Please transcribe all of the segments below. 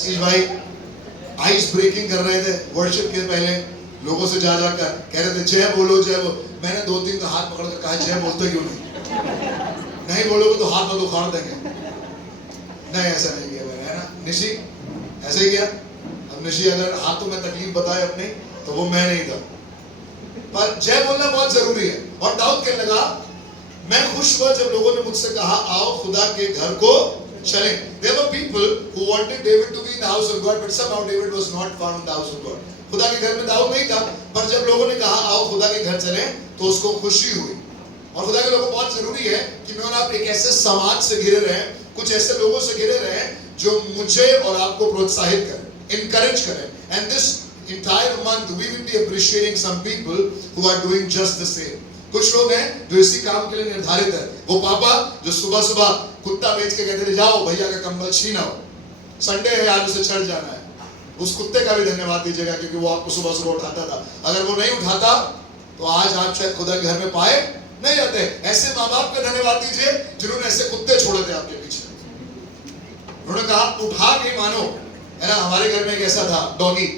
आशीष भाई ice breaking कर रहे थे वर्शिप के पहले, लोगों से जा जाकर कह रहे थे जय बोलो जय बोलो। मैंने 2-3 का हाथ पकड़ कर कहा जय बोलते क्यों नहीं बोलोगे तो हाथ मत उखाड़ देंगे। नहीं ऐसा नहीं किया मैंने, है ना निशी, ऐसे ही किया। अब निशी अगर हाथों में तकलीफ बताए अपनी तो वो मैं नहीं था, पर जय बोलना बहुत जरूरी है। और दाऊद कहने लगा मैं खुश हुआ जब लोगों ने मुझसे कहा आओ खुदा के घर को चलें। There were people who wanted David to be in the house of God, but somehow David was not found in the house of God. खुदा के घर में दाऊद नहीं था, पर जब लोगों ने कहा आओ खुदा के घर चलें तो उसको खुशी हुई। और खुदा के लोगों को बहुत जरूरी है कि मैं और आप एक ऐसे समाज से घिरे रहें, कुछ ऐसे लोगों से घिरे रहें जो मुझे और आपको प्रोत्साहित करें, encourage करें। And this entire month we will be appreciating some people who are doing just the same. कुछ लोग हैं जो इसी काम के लिए निर्धारित है। वो पापा जो सुबह सुबह कुत्ता बेच के कहते थे जाओ भैया का कंबल छीनाओ, संडे है आज उसे चढ़ जाना है, उस कुत्ते का भी धन्यवाद दीजिएगा क्योंकि वो आपको सुबह सुबह उठाता था। अगर वो नहीं उठाता तो आज आप शायद खुदा के घर में पाए नहीं जाते। ऐसे माँ बाप का धन्यवाद दीजिए जिन्होंने ऐसे कुत्ते छोड़े थे आपके पीछे। उन्होंने कहा उठा के मानो, है ना। हमारे घर में एक ऐसा था डॉगी,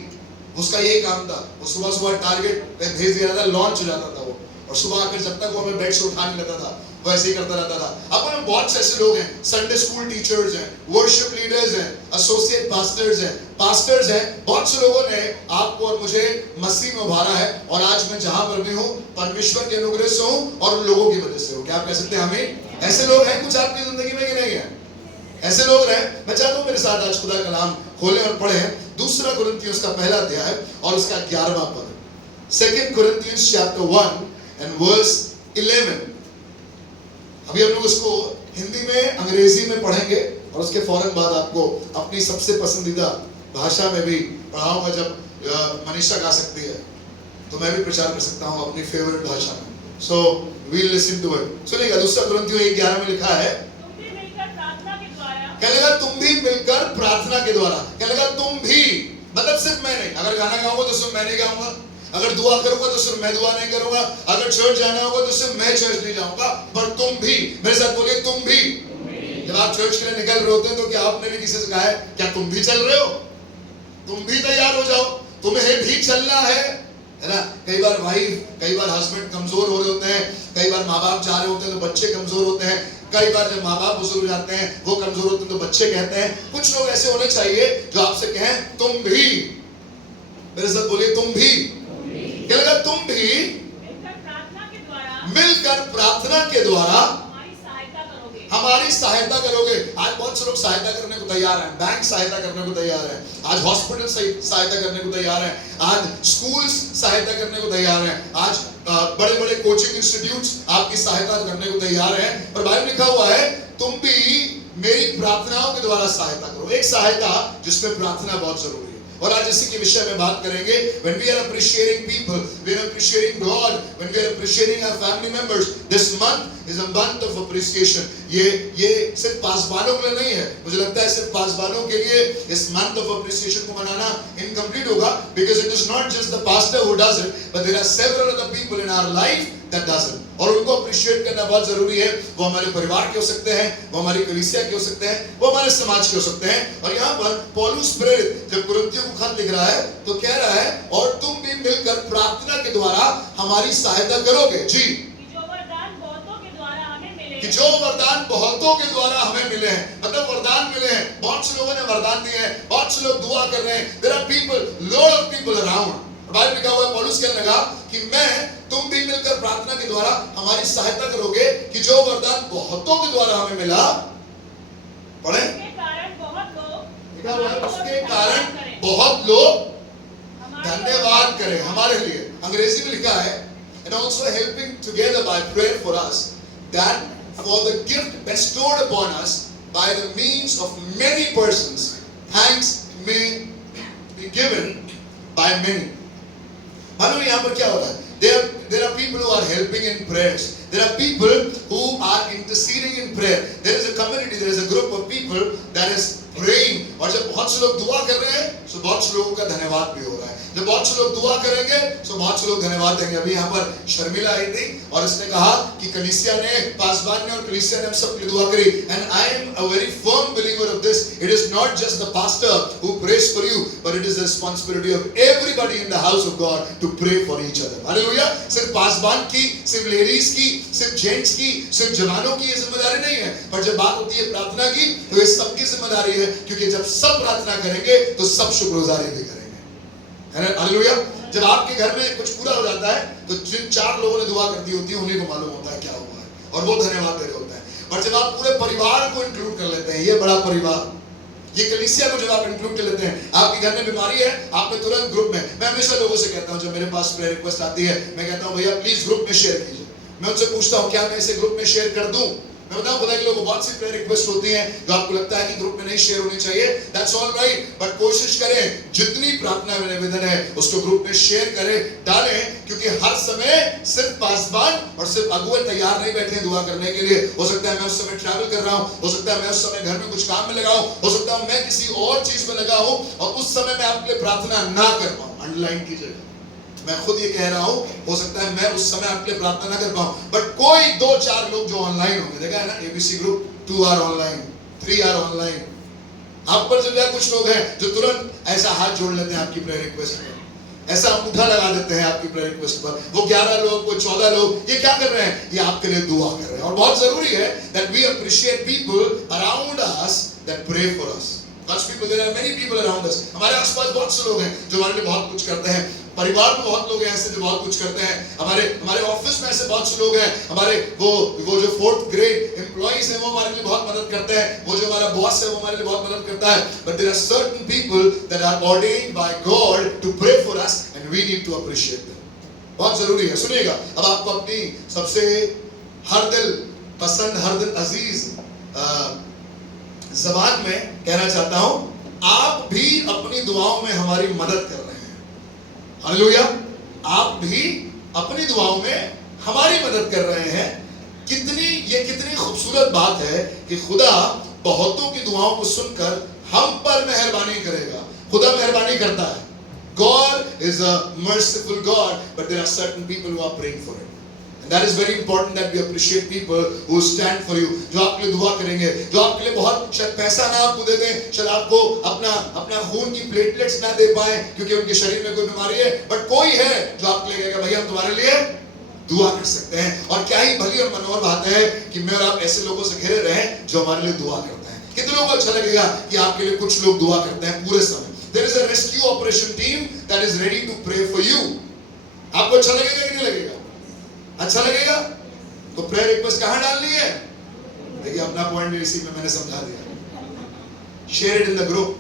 उसका यही काम था, वो सुबह सुबह टारगेट भेज दिया था, लॉन्च हो जाता था वो, और सुबह आकर जब तक वो हमें बेड से उठा नहीं लेता था वो ऐसे ही करता रहता था। अब में बहुत से ऐसे लोग हैं, संडे स्कूल टीचर्स हैं, वर्शिप लीडर्स हैं, एसोसिएट पास्टर्स हैं, बहुत से लोगों ने आपको और मुझे मसीह में उभारा है। और आज मैं जहां पर भी हूं परमेश्वर के अनुग्रह से हूं और उन लोगों की वजह से हूं। क्या आप कह सकते हैं हमें? ऐसे लोग हैं कुछ आपकी जिंदगी में कि नहीं है? ऐसे लोग हैं। मैं चाहता हूं मेरे साथ आज खुदा का कलाम खोलें और पढ़ें दूसरा कुरिन्थियों का पहला अध्याय और उसका 11वां पद। 2 Corinthians chapter 1 and verse 11। अभी हम लोग उसको हिंदी में अंग्रेजी में पढ़ेंगे और उसके फौरन बाद आपको अपनी सबसे पसंदीदा भाषा में भी पढ़ाऊंगा। जब मनीषा गा सकती है तो मैं भी प्रचार कर सकता हूं अपनी फेवरेट भाषा में। So we listen to it. सुनिएगा, दूसरा कुरिन्थियों 1:11 में लिखा है क्या लगा? तुम भी मिलकर प्रार्थना के द्वारा। क्या लगा? तुम भी मतलब सिर्फ मैं नहीं। अगर गाना गाऊंगा तो सिर्फ मैं नहीं गाऊंगा, अगर दुआ करूंगा तो सिर्फ मैं दुआ नहीं करूंगा, अगर चर्च जाना होगा तो सिर्फ मैं चर्च नहीं जाऊंगा, पर तुम भी। मेरे साथ बोलिए तुम भी। जब आप चर्च के लिए निकल रहे होते हैं तो क्या आपने भी किसी से कहा है क्या तुम भी चल रहे हो? तुम भी तैयार हो जाओ, तुम्हें भी चलना है ना। कई बार वाइफ, कई बार हस्बैंड कमजोर हो रहे होते हैं, कई बार माँ बाप जा रहे होते हैं तो बच्चे कमजोर होते हैं, कई बार जब माँ बाप बुजुर्ग जाते हैं वो कमजोर होते हैं तो बच्चे कहते हैं। कुछ लोग ऐसे होने चाहिए जो आपसे कहें तुम भी। मेरे साथ बोलिए तुम भी। क्या लगा? तुम भी मिलकर प्रार्थना के द्वारा हमारी सहायता करोगे। आज बहुत से लोग सहायता करने को तैयार हैं, बैंक सहायता करने को तैयार है, आज हॉस्पिटल सहायता करने को तैयार है, आज स्कूल्स सहायता करने को तैयार है, आज बड़े बड़े कोचिंग इंस्टीट्यूट्स आपकी सहायता करने को तैयार है। और बाइबल लिखा हुआ है तुम भी मेरी प्रार्थनाओं के द्वारा सहायता करो। एक सहायता जिसमें प्रार्थना बहुत जरूरी है। और आज इसी के विषय में बात करेंगे। When we are appreciating people, we are appreciating God, when we are appreciating our family members, this month is a month of appreciation. ये सिर्फ पासवानों के लिए नहीं है। मुझे लगता है सिर्फ पासवानों के लिए इस month of appreciation को मनाना incomplete होगा, because it is not just the pastor who does it, but there are several other people in our life that does it. और उनको अप्रिशिएट करना बहुत जरूरी है। वो हमारे परिवार के हो सकते हैं, वो हमारी कलीसिया के हो सकते हैं, वो हमारे समाज के हो सकते हैं। और यहाँ पर पौलुस प्रेरित जब कुरिन्थियों को खत लिख रहा है तो कह रहा है और तुम भी मिलकर प्रार्थना के द्वारा हमारी सहायता करोगे। जी, कि जो वरदान बहुतों के द्वारा हमें मिले हैं। मतलब वरदान मिले हैं, बहुत से लोगों ने वरदान दिए हैं, बहुत से लोग दुआ कर रहे हैं। There are people, lot of people around। Bible लिखा हुआ है, पौलुस कहने लगा कि तुम भी मिलकर प्रार्थना के द्वारा हमारी सहायता करोगे कि जो वरदान बहुतों के द्वारा हमें मिला, पढ़े, उसके कारण बहुत लोग धन्यवाद करें हमारे लिए। अंग्रेजी में लिखा है and also helping together by prayer for us that for the gift bestowed upon us by the means of many persons thanks may be given by many। मालूम यहाँ पर क्या हो रहा है? There are people who are helping in prayers. There are people who are interceding in prayer. There is a community, there is a group of people that is praying। और जब बहुत से लोग दुआ कर रहे हैं, सो बहुत से लोगों का धन्यवाद भी हो रहा है। जब बहुत से लोग दुआ करेंगे तो बहुत से लोग धन्यवाद देंगे। अभी यहाँ पर शर्मिला आई थी और इसने कहा कि कलीसिया ने, पासवान ने और कलीसिया ने हम सब के लिए दुआ करी। And I am a very firm believer of this. It is not just the pastor who prays for you, but it is the responsibility of everybody in the house of God to pray for each other. Hallelujah. सिर्फ पासवान की, सिर्फ ladies की, सिर्फ gents की, सिर्फ जवानों की ये जिम्मेदारी नहीं है, पर जब बात होती है प्रार्थना की तो ये सबकी जिम्मेदारी है, क्योंकि जब सब प्रार्थना करेंगे तो सब शुक्रगुजारी भी करेंगे। हालेलुया। जब आपके घर में कुछ पूरा हो जाता है तो जिन 4 लोगों ने दुआ कर दी होती है उन्हीं को मालूम होता है क्या हुआ है, और वो धन्यवाद दे रहे होते हैं। और जब आप पूरे परिवार को इंक्लूड कर लेते हैं, ये बड़ा परिवार, ये कलीसिया को जब आप इंक्लूड कर लेते हैं, आपके घर में बीमारी है, आपने तुरंत ग्रुप में, मैं हमेशा लोगों से कहता हूं जब मेरे पास प्रेयर रिक्वेस्ट आती है, मैं कहता हूं भैया प्लीज ग्रुप में शेयर कीजिए। मैं उनसे पूछता हूं क्या मैं इसे ग्रुप में शेयर कर दूं। मैं बताऊं खुदा के लोगों, बहुत सी प्रेयर रिक्वेस्ट होती हैं जो आपको लगता है कि ग्रुप में नहीं शेयर होनी चाहिए, दैट्स ऑल राइट, बट कोशिश करें जितनी प्रार्थना में निवेदन है उसको ग्रुप में शेयर करें, डालें, क्योंकि हर समय सिर्फ पासवान और सिर्फ अगुवे तैयार नहीं बैठे हैं दुआ करने के लिए। हो सकता है मैं उस समय ट्रैवल कर रहा हूं, हो सकता है मैं उस समय घर में कुछ काम में लगा हूं, हो सकता है मैं किसी और चीज में लगा हूं और उस समय मैं आपके लिए प्रार्थना ना कर पाऊं। अंडरलाइन कीजिएगा, मैं खुद ये कह रहा हूं, हो सकता है मैं उस समय आपके लिए प्रार्थना ना कर पाऊं, बट कोई 2-4 लोग जो ऑनलाइन होंगे, देखा है ना ABC group, 2 are online, 3 are online. आप पर जो कुछ लोग हैं जो तुरंत ऐसा हाथ जोड़ लेते हैं आपकी प्रेयर रिक्वेस्ट पर, ऐसा अंगूठा लगा देते हैं आपकी प्रेयर रिक्वेस्ट पर। वो 11 लोग, वो 14 लोग, ये क्या कर रहे हैं? ये आपके लिए दुआ कर रहे हैं। और बहुत जरूरी है that we appreciate people around us that pray for us. Such people, there are many people around us. हमारे आसपास बहुत से लोग हैं जो हमारे लिए बहुत कुछ करते हैं। परिवार में बहुत लोग हैं ऐसे जो बहुत कुछ करते हैं। हमारे ऑफिस में ऐसे बहुत से लोग हैं। हमारे वो जो 4th ग्रेड एम्प्लॉइज हैं वो हमारे लिए बहुत मदद करते हैं। वो जो हमारा बॉस है वो हमारे लिए बहुत मदद करता है। But there are certain people that are ordained by God to pray for us and we need to appreciate them. बहुत जरूरी है। सुनिएगा, अब आपको अपनी सबसे हर दिल पसंद, हर दिल अजीज ज़बान में कहना चाहता हूं, आप भी अपनी दुआओं में हमारी मदद कर रहे हैं। हालेलुया। आप भी अपनी दुआओं में हमारी मदद कर रहे हैं। कितनी खूबसूरत बात है कि खुदा बहुतों की दुआओं को सुनकर हम पर मेहरबानी करेगा। खुदा मेहरबानी करता है। God is a merciful God, but there are certain people who are praying for it. And that is very important that we appreciate people who stand for you, जो आपके लिए दुआ करेंगे, जो आपके लिए बहुत शायद पैसा ना आपको दे दें, शायद आपको अपना खून की प्लेटलेट्स ना दे पाए क्योंकि उनके शरीर में कोई बीमारी है, बट कोई है जो आपके लिए कहेगा भैया हम तुम्हारे लिए दुआ कर सकते हैं। और क्या ही भली और मनोहर बात है कि मैं और आप ऐसे लोगों से घिरे रहें जो हमारे लिए दुआ करते हैं। कितने लोगों को अच्छा लगेगा कि आपके लिए कुछ लोग दुआ करते हैं पूरे समय। There is a rescue operation team that is ready to pray for you. आपको अच्छा लगेगा कि नहीं लगेगा? अच्छा लगेगा? तो प्रेयर रिक्वेस्ट कहां डालनी है? देखिए अपना पॉइंट इसी में मैंने समझा दिया। Share it in the group.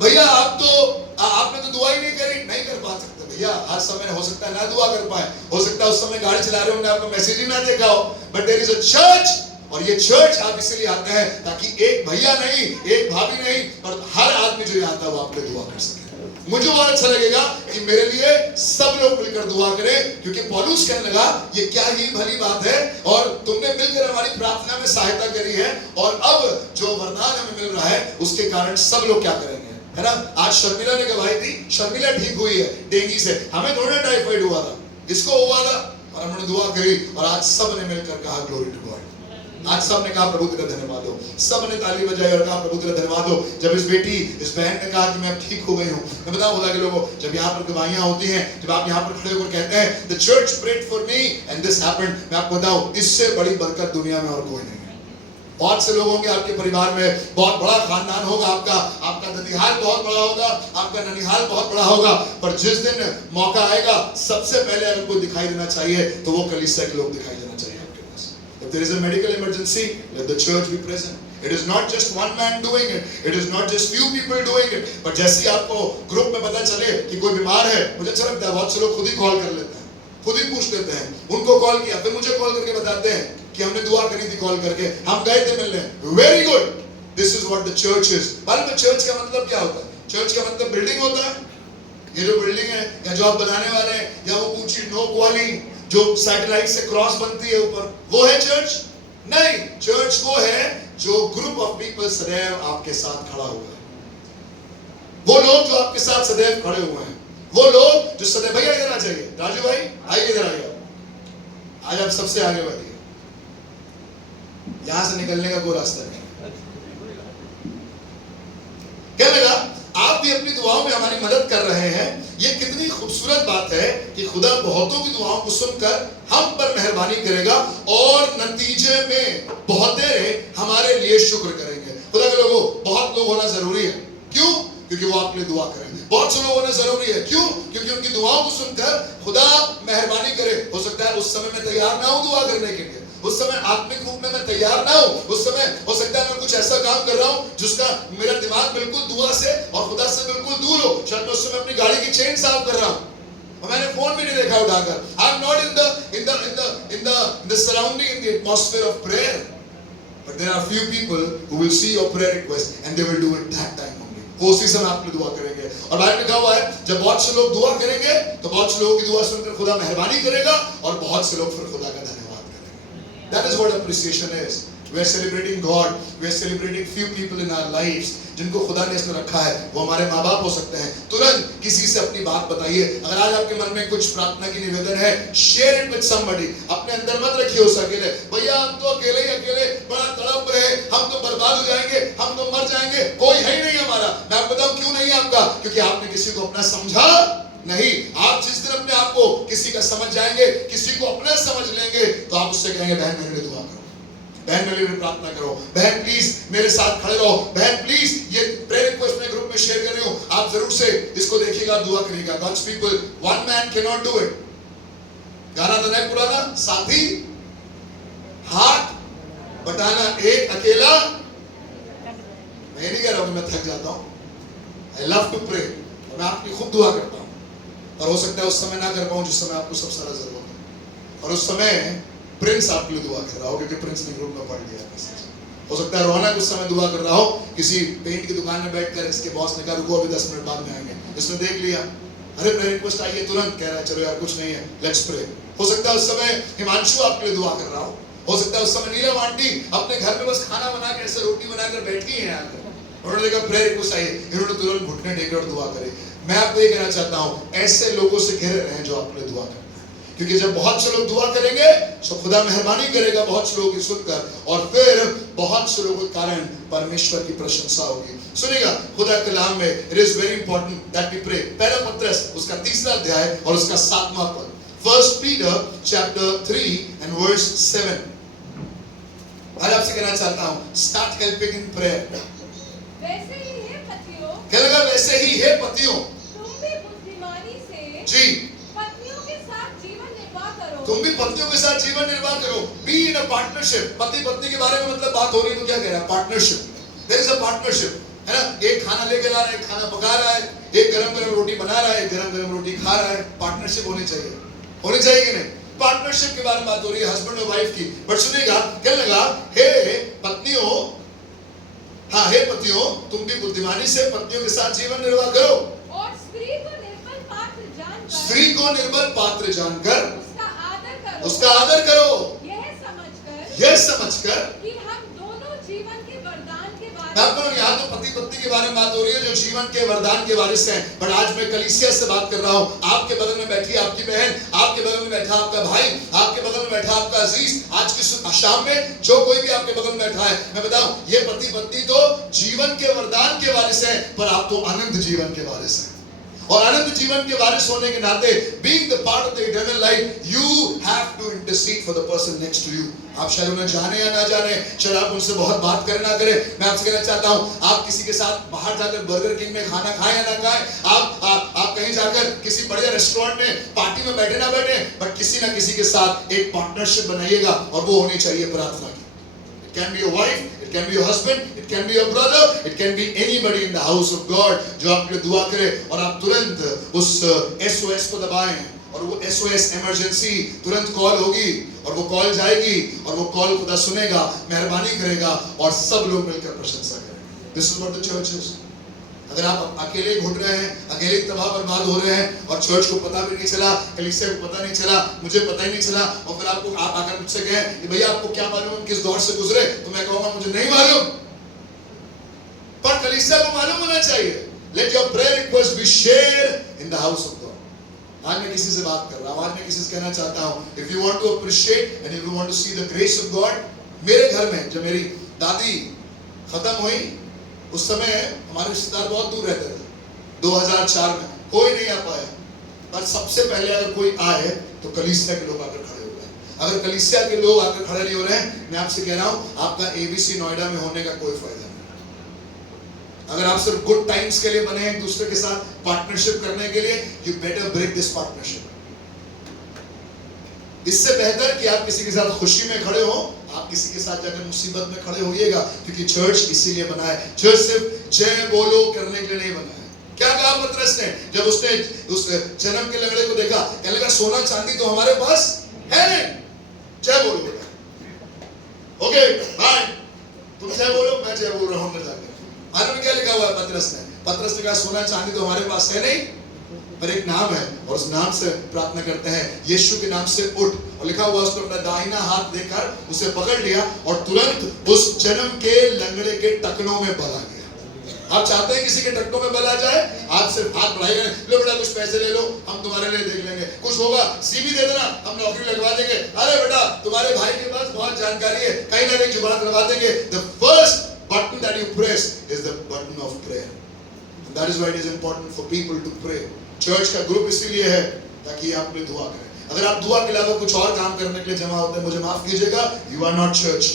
भैया आपने तो दुआ ही नहीं करी, नहीं कर पा सकते भैया। हर समय हो सकता है ना दुआ कर पाए, हो सकता है उस समय गाड़ी चला रहे होंगे, आपको मैसेज ही ना देखा हो, but there is a church. और ये चर्च आप इसलिए आते हैं ताकि एक भैया नहीं, एक भाभी नहीं, पर हर आदमी जो आता है वो आपके लिए दुआ कर सके। मुझे बहुत अच्छा लगेगा कि मेरे लिए सब लोग मिलकर दुआ करें, क्योंकि पौलुस कहने लगा ये क्या ही भली बात है और तुमने मिलकर हमारी प्रार्थना में सहायता करी है, और अब जो वरदान हमें मिल रहा है उसके कारण सब लोग क्या करेंगे, है ना। आज शर्मिला ने गवाही दी, शर्मिला ठीक हुई है डेंगू से। हमें थोड़ा टाइफाइड हुआ था, इसको हुआ था, और हमने दुआ करी और आज सब ने मिलकर कहा ग्लोरी टू गॉड। आज सब ने कहा प्रभु तेरा धन्यवाद हो, सब ने ताली बजाई और कहा प्रभु तेरा धन्यवाद हो। जब इस बहन ने कहा कि मैं अब ठीक हो गई हूँ, मैं बताऊं खुदा के लोगों, जब यहाँ पर गवाहियां होती हैं, जब आप यहाँ पर खड़े होकर कहते हैं the church prayed for me and this happened, मैं आपको बताऊं इससे बड़ी बरकत दुनिया में और कोई नहीं है। बहुत से लोग होंगे आपके परिवार में, बहुत बड़ा खानदान होगा आपका ददिहाल बहुत बड़ा होगा, आपका ननिहाल बहुत बड़ा होगा, पर जिस दिन मौका आएगा सबसे पहले अगर कोई दिखाई देना चाहिए तो वो कलीसिया के लोग दिखाई देना चाहिए आपके पास। If there is a medical emergency, let the church be present. It is not just one man doing it. It is not just few people doing it. पर जैसे आपको ग्रुप में पता चले कि कोई बीमार है, मुझे अच्छा लगता है बहुत से लोग खुद ही कॉल कर लेते हैं, खुद ही पूछ लेते हैं। उनको कॉल किया, फिर मुझे कॉल करके बताते हैं कि हमने दुआ करी थी, कॉल करके हम गए थे मिलने। Very good, this is what the church is. मालूम है चर्च का मतलब क्या होता है? चर्च का मतलब बिल्डिंग होता है। ये जो बिल्डिंग है या जो आप बनाने वाले हैं, या वो ऊंची नोक वाली जो सैटेलाइट से क्रॉस बनती है ऊपर, वो है चर्च? नहीं, चर्च वो है जो ग्रुप ऑफ पीपल सदैव आपके साथ खड़ा हुआ है। वो वो लोग जो आपके साथ सदैव खड़े हुए हैं, वो लोग जो सदैव, भैया इधर आ जाइए, राजू भाई आइए, इधर आइए, आज आप सबसे आगे बढ़िए, यहां से निकलने का कोई रास्ता नहीं। क्या लगा? आप भी अपनी दुआओं में हमारी मदद कर रहे हैं। ये कितनी खूबसूरत बात है कि खुदा बहुतों की दुआओं को सुनकर हम पर मेहरबानी करेगा और नतीजे में बहुतेरे हमारे लिए शुक्र करेंगे। खुदा के लोगों, बहुत लोग होना जरूरी है। क्यों? क्योंकि वो आपके लिए दुआ करेंगे। बहुत से लोग होना जरूरी है। क्यों? क्योंकि उनकी दुआओं को सुनकर खुदा मेहरबानी करे। हो सकता है उस समय मैं तैयार ना हूं दुआ करने के लिए, उस समय आत्मिक रूप में मैं तैयार ना हूं, उस समय हो सकता है मैं कुछ ऐसा काम कर रहा हूं जिसका मेरा दिमाग बिल्कुल दुआ से और खुदा से बिल्कुल दूर हो। शायद मैं उस समय अपनी गाड़ी की चेन साफ कर रहा हूं और मैंने फोन भी नहीं देखा उठाकर। I am not in the surrounding, in the atmosphere of prayer, but there are few people who will see your prayer request and they will do it that time only. वो उसी समय आपके लिए दुआ करेंगे। और बाइबल में लिखा हुआ है जब बहुत से लोग दुआ करेंगे तो बहुत से लोगों की दुआ सुनकर खुदा मेहरबानी करेगा और बहुत से लोग फिर खुदा का धन्यवाद करेंगे। That is what appreciation is. We are celebrating God. We are celebrating few people in our lives जिनको खुदा ने इसमें रखा है। वो हमारे माँ बाप हो सकते हैं। तुरंत किसी से अपनी बात बताइए। अगर आज आपके मन में कुछ प्रार्थना की निवेदन है, share it with somebody. अपने अंदर मत रखिए उस अकेले, भैया हम तो अकेले ही अकेले बड़ा तड़प रहे, हम तो बर्बाद हो जाएंगे, हम तो मर जाएंगे, कोई है ही नहीं हमारा। मैं आपको बताऊं क्यों नहीं आपका? क्योंकि आपने किसी को अपना समझा नहीं। आप जिस दिन अपने आप को किसी का समझ जाएंगे, किसी को अपना समझ लेंगे, तो आप उससे कहेंगे बहन मेरे लिए दुआ करो, बहन मेरे लिए प्रार्थना करो, बहन प्लीज मेरे साथ खड़े रहो, बहन प्लीज ये प्रेयर रिक्वेस्ट में ग्रुप में शेयर कर रही हूं, आप जरूर से इसको देखिएगा, दुआ करिएगा। God's people, one man cannot do it. गाना तो नहीं पुराना, साथी हाथ बटाना एक अकेला। मैं नहीं कह रहा हूं कि मैं थक जाता हूं। I love to pray, मैं आपकी खूब दुआ करता हूं, और हो सकता है उस समय ना कर पाऊं जिस समय आपको सबसे ज्यादा जरूरत है। और उस समय प्रिंस आपके लिए दुआ कर रहा हो क्योंकि प्रिंस ने ग्रुप में पढ़ लिया मैसेज। हो सकता है रौनक उस समय दुआ कर रहा हो, किसी पेंट की दुकान में बैठकर इसके बॉस ने कहा रुको अभी 10 मिनट बाद में आएंगे, इसने देख लिया अरे प्रेयर रिक्वेस्ट आई है, तुरंत कह रहा है चलो यार कुछ नहीं है, लेट्स प्रे। हो सकता है उस समय हिमांशु आपके लिए दुआ कर रहा हो सकता है उस समय नीलम आंटी अपने घर में बस खाना बना के ऐसे रोटी बनाकर बैठी है यहाँ पर, उन्होंने देखा प्रेयर रिक्वेस्ट आई है, इन्होंने तुरंत घुटने टेके और दुआ करे। मैं आपको ये कहना चाहता हूँ ऐसे लोगों से घिरे रहें जो आपके लिए दुआ करें, क्योंकि जब बहुत से लोग दुआ करेंगे तो खुदा मेहरबानी करेगा बहुत से लोगों की सुनकर, और फिर बहुत से लोगों के कारण परमेश्वर की प्रशंसा होगी। सुनिएगा खुदा के कलाम में it is very important that we pray. पहला पत्रस उसका 3रा अध्याय और उसका 7वां पद, 1 Peter chapter 3 and verse 7। आज आपसे कहना चाहता हूं स्टार्ट हेल्पिंग इन प्रेयर। वैसे ही है पतियों, क्या लगा? वैसे ही है पतियों, तुम भी बुद्धिमानी से जी पत्नियों के साथ जीवन निर्वाह करो। तुम भी पतियों के साथ जीवन निर्वाह करो। Be in a partnership. पति पत्नी के बारे में मतलब बात हो रही है तो क्या कह रहा है? Partnership. There is a partnership, है ना? एक खाना लेकर आ रहा है, एक खाना पका रहा है, एक गरम गरम रोटी बना रहा है, एक गरम गरम रोटी खा रहा है। पार्टनरशिप होनी चाहिए, होनी चाहिए कि नहीं? पार्टनरशिप के बारे में बात हो रही है हस्बैंड और वाइफ की। बट सुनिएगा क्या लगा, हे पत्नियों, हाँ हे पतियों तुम भी बुद्धिमानी से पत्नियों के साथ जीवन निर्वाह करो, और स्त्री को निर्बल पात्र जानकर, स्त्री को निर्बल पात्र जानकर उसका आदर करो, यह समझकर कि हम दोनों जीवन के वरदान के आपको यहाँ तो पति पत्नी के बारे में बात हो रही है जो जीवन के वरदान के वारिस हैं। बट आज मैं कलीसिया से बात कर रहा हूँ। आपके बगल में बैठी आपकी बहन, आपके बगल में बैठा आपका भाई, आपके बगल में बैठा आपका अजीज, आज की शाम में जो कोई भी आपके बगल में बैठा है, मैं बताऊं ये पति पत्नी तो जीवन के वरदान के वारिस हैं, पर आप तो अनंत जीवन के वारिस हैं। और अनंत जीवन के वारिस होने के नाते being the part of the eternal life, you have to intercede for the person next to you। आप शायद उन्हें जाने या ना जाने, शायद आप उनसे बहुत बात करें ना करें, मैं आपसे कहना चाहता हूँ आप किसी के साथ बाहर जाकर बर्गर किंग में खाना खाएं या ना खाएं, आप कहीं जाकर किसी बढ़िया रेस्टोरेंट में पार्टी में बैठे ना बैठे, बट किसी ना किसी के साथ एक पार्टनरशिप बनाइएगा, और वो होनी चाहिए प्रार्थना की। It can be your wife, it can be your husband, it can be your brother, it can be anybody in the house of God जो आपके लिए दुआ करे, और आप तुरंत उस SOS को दबाएं, और वो SOS इमरजेंसी तुरंत कॉल होगी, और वो कॉल जाएगी, और वो कॉल खुदा सुनेगा, मेहरबानी करेगा, और सब लोग मिलकर प्रशंसा करेंगे। This is what the church is। अगर आप अकेले घुट रहे हैं, अकेले तबाह बर्बाद हो रहे हैं, और चर्च को पता भी नहीं चला, कलीसिया को पता नहीं चला, मुझे पता ही नहीं चला, और फिर आप आकर मुझसे कहें कि भैया आपको क्या मालूम हम किस दौर से गुजरे, तो मैं कहूँगा मुझे नहीं मालूम, पर कलीसिया को मालूम होना चाहिए। Let your prayer request be shared in the house of God. आज मैं किसी से बात कर रहा हूँ, आज मैं किसी से कहना चाहता हूँ, if you want to appreciate and if you want to see the grace of God, मेरे घर में जब मेरी दादी खत्म हुई, उस समय हमारे रिश्तेदार बहुत दूर रहते थे। 2004 में कोई नहीं आ पाया, पर सबसे पहले अगर कोई आए तो कलीसिया के लोग आकर खड़े हो गए। अगर कलीसिया के लोग आकर खड़े नहीं हो रहे हैं, मैं आपसे कह रहा हूँ आपका एबीसी नोएडा में होने का कोई फायदा नहीं। अगर आप सिर्फ गुड टाइम्स के लिए बने हैं, एक दूसरे के साथ पार्टनरशिप करने के लिए, you better break this partnership. इससे बेहतर कि आप किसी के साथ खुशी में खड़े हो, आप किसी के साथ जाकर मुसीबत में खड़े होइएगा, क्योंकि चर्च इसीलिए बना है। चर्च सिर्फ जय बोलो करने के लिए नहीं बना है। क्या कहा पतरस ने जब उसने उस जन्म के लंगड़े को देखा? कहने लगा सोना चांदी तो हमारे पास है नहीं, जय बोलो बेटा। ओके बाय, तुम जय बोलो, मैं जय बोल रहा हूं अंदर जाकर। मालूम क्या लिखा हुआ है पतरस ने? पतरस ने कहा सोना चांदी तो हमारे पास है नहीं, पर एक नाम है और उस नाम से प्रार्थना करते हैं, यीशु के नाम से उठ। और लिखा हुआ उसने अपना दाहिना हाथ देकर उसे पकड़ लिया और तुरंत उस जन्म के लंगड़े के टखनों में बल आ गया। आप चाहते हैं किसी के टखनों में बल आ जाए? आप सिर्फ हाथ बढ़ाइए, लो बेटा कुछ पैसे ले लो, हम तुम्हारे लिए देख लेंगे, कुछ होगा सीवी दे देना, हम नौकरी लगवा देंगे। अरे बेटा तुम्हारे भाई के पास बहुत जानकारी है, कहीं ना कहीं जुबान लगा देंगे। The first button that you press is the button of prayer. And that is why it is important for people to pray. Church का ग्रुप इसीलिए है ताकि आप अपनी दुआ करें। अगर आप दुआ के अलावा कुछ और काम करने के लिए जमा होते हैं, मुझे माफ कीजिएगा, you are not church.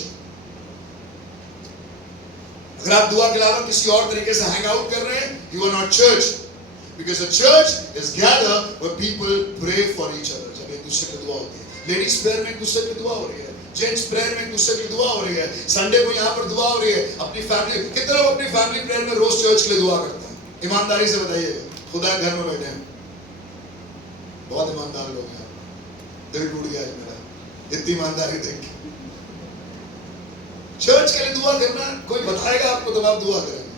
अगर आप दुआ के अलावा किसी और तरीके से हैंग आउट कर रहे हैं, you are not church. Because the church is gathered where people pray for each other. जब एक दूसरे की दुआ होती है, लेडीज प्रेयर में एक दूसरे की दुआ हो रही है, जेंट्स प्रेयर में एक दूसरे की दुआ हो रही है, संडे को यहाँ पर दुआ हो रही है। अपनी फैमिली, कितने लोग अपनी फैमिली प्रेयर में रोज चर्च के लिए दुआ करते हैं? ईमानदारी से बताइएगा, खुदा घर में बैठे हैं, बहुत ईमानदार लोग हैं। दिल टूट गया आज मेरा इतनी ईमानदारी देख के। चर्च के लिए दुआ करना कोई बताएगा आपको तब आप दुआ करेंगे।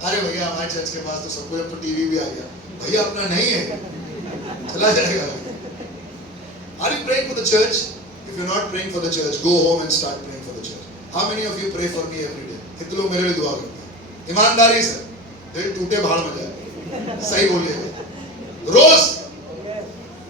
अरे भैया हमारे चर्च के पास तो सब कुछ, अब तो टीवी भी आ गया। भैया अपना नहीं है, चला जाएगा। Are you praying for the church? If you're not praying for the church, go home and start praying for the church. How many of you pray for me every day? कितने लोग मेरे लिए दुआ करते हैं? ईमानदारी से, दिल टूटे भाड़ में जाए, सही बोलिएगा। रोज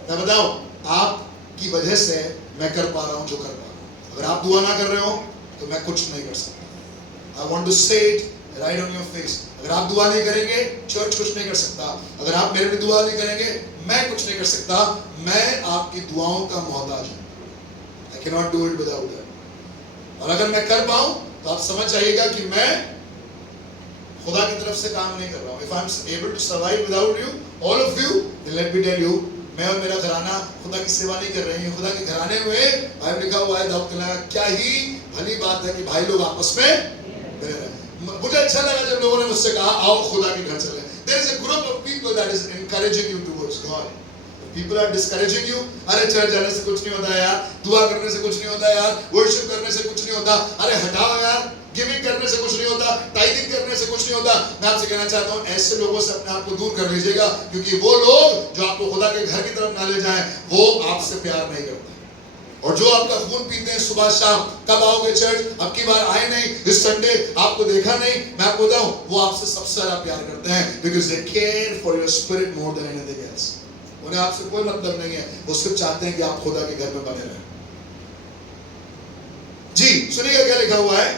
मैं बताऊं, आपकी वजह से मैं कर पा रहा हूं जो कर पा रहा हूं। अगर आप दुआ ना कर रहे हो तो मैं कुछ नहीं कर सकता। I want to say it right on your face. अगर आप दुआ नहीं करेंगे, चर्च कुछ नहीं कर सकता। अगर आप मेरे लिए दुआ नहीं करेंगे, मैं कुछ नहीं कर सकता। मैं आपकी दुआओं का मोहताज हूं। I cannot do it without that. और अगर मैं कर पाऊं तो आप समझ जाइएगा कि मैं खुदा की तरफ से काम नहीं कर रहा हूं। If I'm able to survive without you, all of you, then let me tell you, मैं और मेरा घराना खुदा की सेवा नहीं कर रहे हैं। खुदा के घराने में बाइबल लिखा हुआ है, दाऊद कहता है क्या ही भली बात है कि भाई लोग आपस में मिल रहे हैं। मुझे अच्छा लगा जब लोगों ने मुझसे कहा आओ खुदा के घर चले। There is a group of people that is encouraging you towards God. People are discouraging you. अरे चर्च जाने से कुछ नहीं होता यार, दुआ करने से कुछ नहीं होता यार, वर्शिप करने से कुछ नहीं होता, अरे हटाओ यार, गिविंग करने से कुछ नहीं होता, टाइथिंग करने से कुछ नहीं होता। मैं आपसे कहना चाहता हूँ ऐसे लोगों से अपने आप को दूर कर लीजिएगा, क्योंकि वो लोग जो आपको खुदा के घर की तरफ ना ले जाएं, वो आपसे प्यार नहीं करते। और जो आपका खून पीते हैं सुबह शाम, कब आओगे चर्च, अब की बार आए नहीं, इस संडे आपको देखा नहीं, मैं आपको बताऊं वो आपसे सबसे ज्यादा प्यार करते हैं। because they care for your spirit more than anything else. उन्हें आपसे कोई मतलब नहीं है, वो सिर्फ चाहते हैं कि आप खुदा के घर में बने रहें। जी सुनिएगा क्या लिखा हुआ है,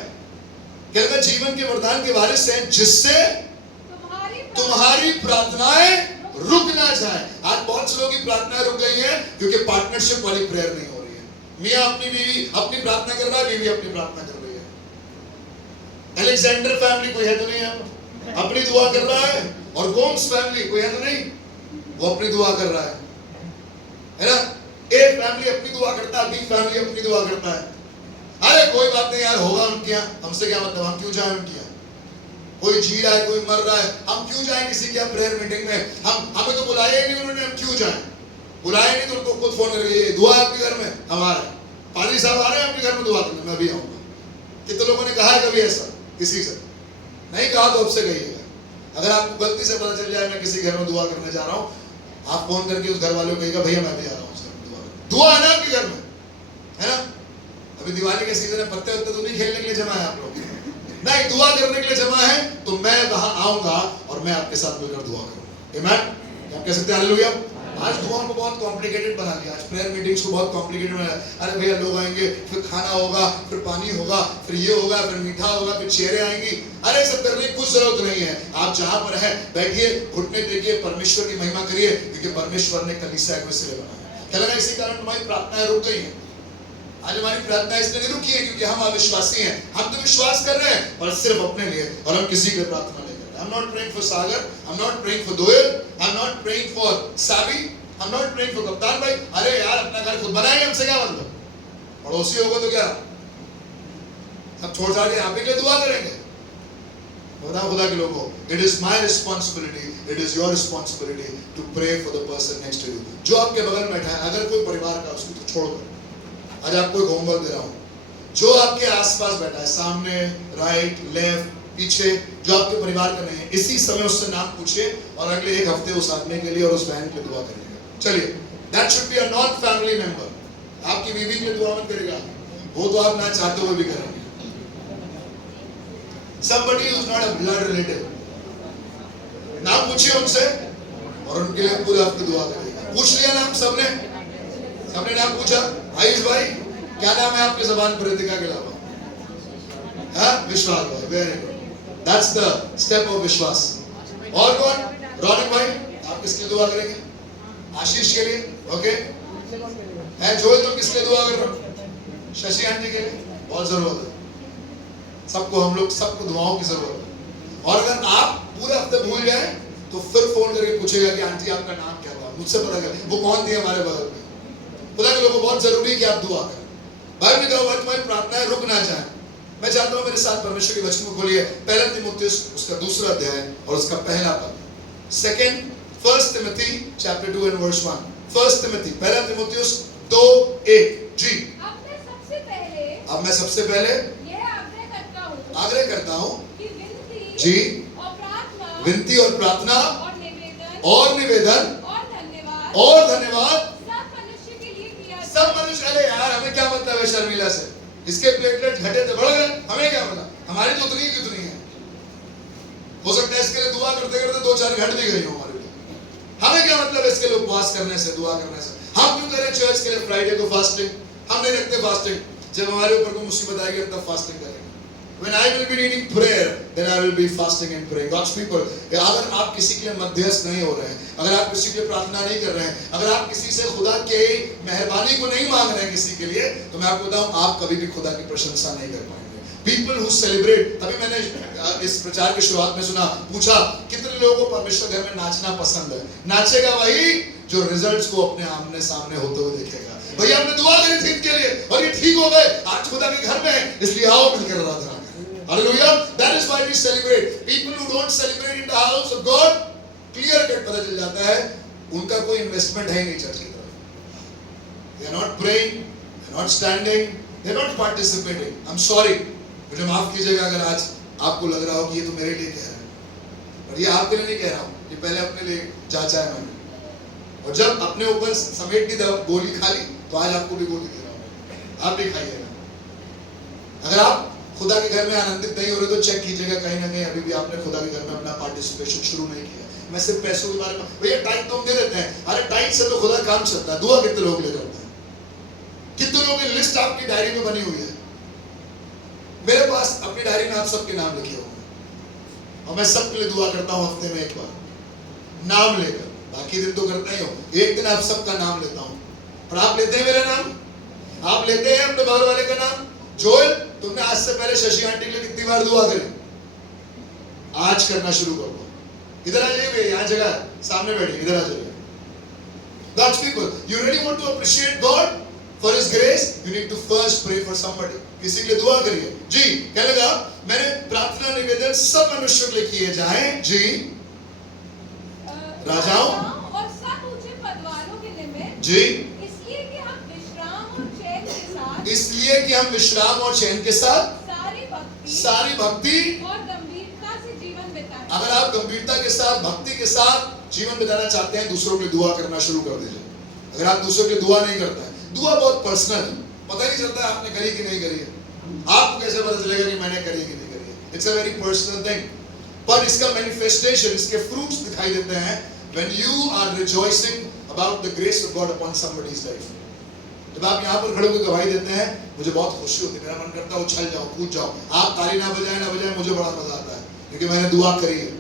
कहता है जीवन के वरदान के वारिस हैं जिससे तुम्हारी प्रार्थनाएं रुक ना जाए। आज बहुत से लोगों की प्रार्थनाएं रुक गई हैं क्योंकि पार्टनरशिप वाली प्रेयर नहीं हो रही है। मियां अपनी बीवी अपनी प्रार्थना कर रहा है, बीवी अपनी प्रार्थना कर रही है। अलेक्जेंडर फैमिली कोई है तो नहीं है, अपनी दुआ कर रहा है, और गोम्स फैमिली कोई है तो नहीं, वो अपनी दुआ कर रहा है ना। ए फैमिली अपनी दुआ करता है, बी फैमिली अपनी दुआ करता है। अरे कोई बात नहीं यार, होगा उनके यहाँ, हमसे क्या मतलब, हम क्यों जाए उनके यहाँ। कोई जी रहा है, कोई मर रहा है, हम क्यों जाए किसी के प्रेयर मीटिंग में। हमें तो बुलाया ही नहीं उन्होंने, हम क्यों जाए। बुलाया नहीं तो उनको खुद फोन करके दुआ आपके घर में, हमारा पादरी साहब आ रहे हैं आपके घर में दुआ करने, मैं भी आऊंगा। कितने लोगों ने कहा है कभी ऐसा किसी से? नहीं कहा तो अब से कहिएगा। अगर आपको गलती से पता चल जाए मैं किसी घर में दुआ करने जा रहा हूँ, आप फोन करके उस घर वालों को कहिएगा भैया मैं भी आ रहा हूँ, दुआ है ना आपके घर में, है ना। अभी दिवाली के सीजन में पत्ते उत्ते तो नहीं खेलने के लिए जमा है आप लोग, नहीं, दुआ करने के लिए जमा है तो मैं वहां आऊंगा और मैं आपके साथ मिलकर दुआ करूंगा। आमीन। आप कह सकते हैं हालेलुया। आज दुआओं को बहुत कॉम्प्लिकेटेड बना लिया, आज प्रेयर मीटिंग्स को बहुत कॉम्प्लिकेटेड बना लिया। अरे भैया लोग आएंगे, फिर खाना होगा, फिर पानी होगा, फिर ये होगा, फिर मीठा होगा, फिर चेहरे आएंगी। अरे सब करने की कुछ जरूरत नहीं है। आप जहां पर है बैठिए, घुटने टेकिए, परमेश्वर की महिमा करिए, क्योंकि परमेश्वर ने कलीसिया को इसलिए बनाया। क्या लगा इसी कारण तुम्हारी प्रार्थनाएं रुक गई हैं? आज हमारी प्रार्थना इसलिए नहीं रुकी है क्योंकि हम अविश्वासी हैं। हम तो विश्वास कर रहे हैं पर सिर्फ अपने लिए, और हम किसी के लिए प्रार्थना नहीं कर रहे। I'm not praying for Sagar, I'm not praying for दोयल, I'm not praying for Sabi, I'm not praying for कप्तान भाई। अरे यार अपना घर खुद बनाएंगे, हमसे क्या मतलब? पड़ोसी होगा तो क्या सब छोड़ छाड़ के यहाँ पे दुआ करेंगे? बताओ खुदा के लोगों, it is my responsibility, it is your responsibility to pray for the person next to you। जो आपके बगल में बैठा है, अगर कोई परिवार का उसको तो छोड़कर, आज आपको एक होमवर्क दे रहा हूं। जो आपके आसपास बैठा है, सामने, राइट, लेफ्ट, पीछे, जो आपके परिवार का नहीं है, इसी समय उससे नाम पूछिए और अगले एक हफ्ते उस आदमी के लिए और उस बहन के लिए दुआ करिएगा। चलिए, that should be a non family member. आपकी बीवी के लिए दुआ मत करेगा, वो तो आप ना चाहते हुए भी करेंगे। somebody who is not a blood relative, नाम पूछिए उनसे और उनके लिए पूरे हफ्ते दुआ करिएगा। पूछ लिया नाम सबने? सबने नाम पूछा? आयुष भाई क्या नाम है आपके जबान पर रितिका के अलावा? हाँ, विश्वास भाई, very good, that's the step of विश्वास। और कौन? रौनक भाई, आप किसके लिए दुआ करेंगे? आशीष के लिए, ओके। है जोल, तो किसके लिए दुआ कर रहे हो? शशि आंटी के लिए, बहुत जरूरत है सबको, हम लोग सबको दुआओं की जरूरत है। और अगर आप पूरे हफ्ते भूल जाए तो फिर फोन करके पूछेगा कि आंटी आपका नाम क्या हुआ, मुझसे पता कर वो कौन थी हमारे बगल में। खुदा के लोगों, बहुत जरूरी है कि आप दुआ करें। बाइबल में कहा हुआ है तुम्हारी प्रार्थनाएं रुक ना जाए। मैं चाहता हूं मेरे साथ परमेश्वर के वचन को खोलिए, पहला तीमुथियुस उसका 2 अध्याय और उसका पहला पद। First Timothy chapter 2 and verse 1। First Timothy, पहला तीमुथियुस 2:1 जी। अब मैं सबसे पहले आग्रह करता हूं जी, विनती और प्रार्थना और निवेदन और धन्यवाद सब मनुष्य। अरे यार हमें क्या मतलब है शर्मिला से? इसके प्लेटलेट घटे थे, बढ़ गए, हमें क्या पता? हमारी तो उतनी की उतनी है। हो सकता है इसके लिए दुआ करते करते 2-4 घट भी गई हो हमारे लिए। हमें क्या मतलब इसके लिए उपवास करने से, दुआ करने से? हम क्यों करें चर्च के लिए फ्राइडे को फास्टिंग? हम नहीं रखते फास्टिंग। जब हमारे ऊपर कोई मुसीबत आएगी तब फास्टिंग करेंगे। When I will be needing prayer, then I will be fasting and praying. God's people, अगर आप किसी के लिए मध्यस्थ नहीं हो रहे हैं, अगर आप किसी के लिए प्रार्थना नहीं कर रहे हैं, अगर आप किसी से खुदा के मेहरबानी को नहीं मांग रहे हैं किसी के लिए, तो मैं आपको बताऊं आप कभी भी खुदा की प्रशंसा नहीं कर पाएंगे। People who celebrate, तभी मैंने इस प्रचार की शुरुआत में पूछा कितने लोगों को परमेश्वर घर में नाचना पसंद है? नाचेगा वही जो रिजल्ट्स को अपने आमने सामने होते हुए देखेगा। भैया हमने दुआ करी थी इनके लिए और ये ठीक हो गए, आज खुदा के घर में, इसलिए आओ मिलकर आराधना। Hallelujah. That is why we celebrate. People who don't celebrate in the house of God, clear cut पता चल जाता है उनका कोई इन्वेस्टमेंट है नहीं चर्च की तरफ। They are not praying, they are not standing, they are not participating. I'm sorry, मुझे माफ कीजिएगा अगर आज आपको लग रहा हो कि ये तो मेरे लिए कह रहा है, और ये आपके लिए नहीं कह रहा हूँ, ये पहले अपने लिए जांचा है मैंने। और जब अपने ऊपर समेट की गोली खा ली तो आज आपको भी गोली दे रहा हूँ, आप भी खाइएगा। अगर आप खुदा के घर में आनंदित नहीं हो रहे तो चेक कीजिएगा कहीं ना कहीं अभी भी आपने खुदा के घर में अपना पार्टिसिपेशन शुरू नहीं किया। मैं सिर्फ पैसों के बारे में, भैया टाइट तो हम दे देते हैं, अरे टाइट से तो खुदा काम चलता है। दुआ कितने लोग ले करते हैं? कितने लोगों की लिस्ट आपकी डायरी में बनी हुई है? मेरे पास अपनी डायरी में आप सबके नाम लिखे हुए हैं और मैं सबके लिए दुआ करता हूँ हफ्ते में एक बार नाम लेकर। बाकी दिन तो करता ही हूँ, एक दिन आप सबका नाम लेता हूँ। और आप लेते हैं मेरा नाम, आप लेते हैं अपने बगल वाले का नाम। जोएल, तुमने आज से पहले शशि आंटी के लिए कितनी बार दुआ करी? आज करना शुरू कर दो। इधर आ जाइए, यहाँ जगह सामने बैठिए, इधर आ जाइए। God's people, you really want to appreciate God for His grace, you need to first pray for somebody. किसी के लिए दुआ करिए जी। क्या लगा? मैंने प्रार्थना निवेदन सब मनुष्यों के लिए किए जाएं जी, राजाओं और सब ऊंचे पद वालों के निमित्त जी, इसलिए कि हम विश्राम और चैन के साथ, इसलिए कि हम विश्राम और चैन के साथ सारी भक्ति और गंभीरता से जीवन बिताएं। अगर आप गंभीरता के साथ, भक्ति के साथ जीवन बिताना चाहते हैं, दूसरों के लिए दुआ करना शुरू कर दीजिए। अगर आप दूसरों के लिए दुआ नहीं करते हैं, दुआ बहुत पर्सनल है, पता नहीं चलता आपने करी कि नहीं करी है। आपको कैसे पता चलेगा कि मैंने करी कि नहीं करी है? It's a very personal thing. पर इसका मैनिफेस्टेशन, इसके फ्रूट्स दिखाई देते हैं when you are rejoicing about the grace of God upon somebody's life। जब आप यहाँ पर खड़े होकर गवाही देते हैं, मुझे बहुत खुशी होती है, मेरा मन करता है उछल जाओ, कूद जाओ। आप ताली ना बजाएं, मुझे बड़ा मजा आता है, क्योंकि मैंने दुआ करी है।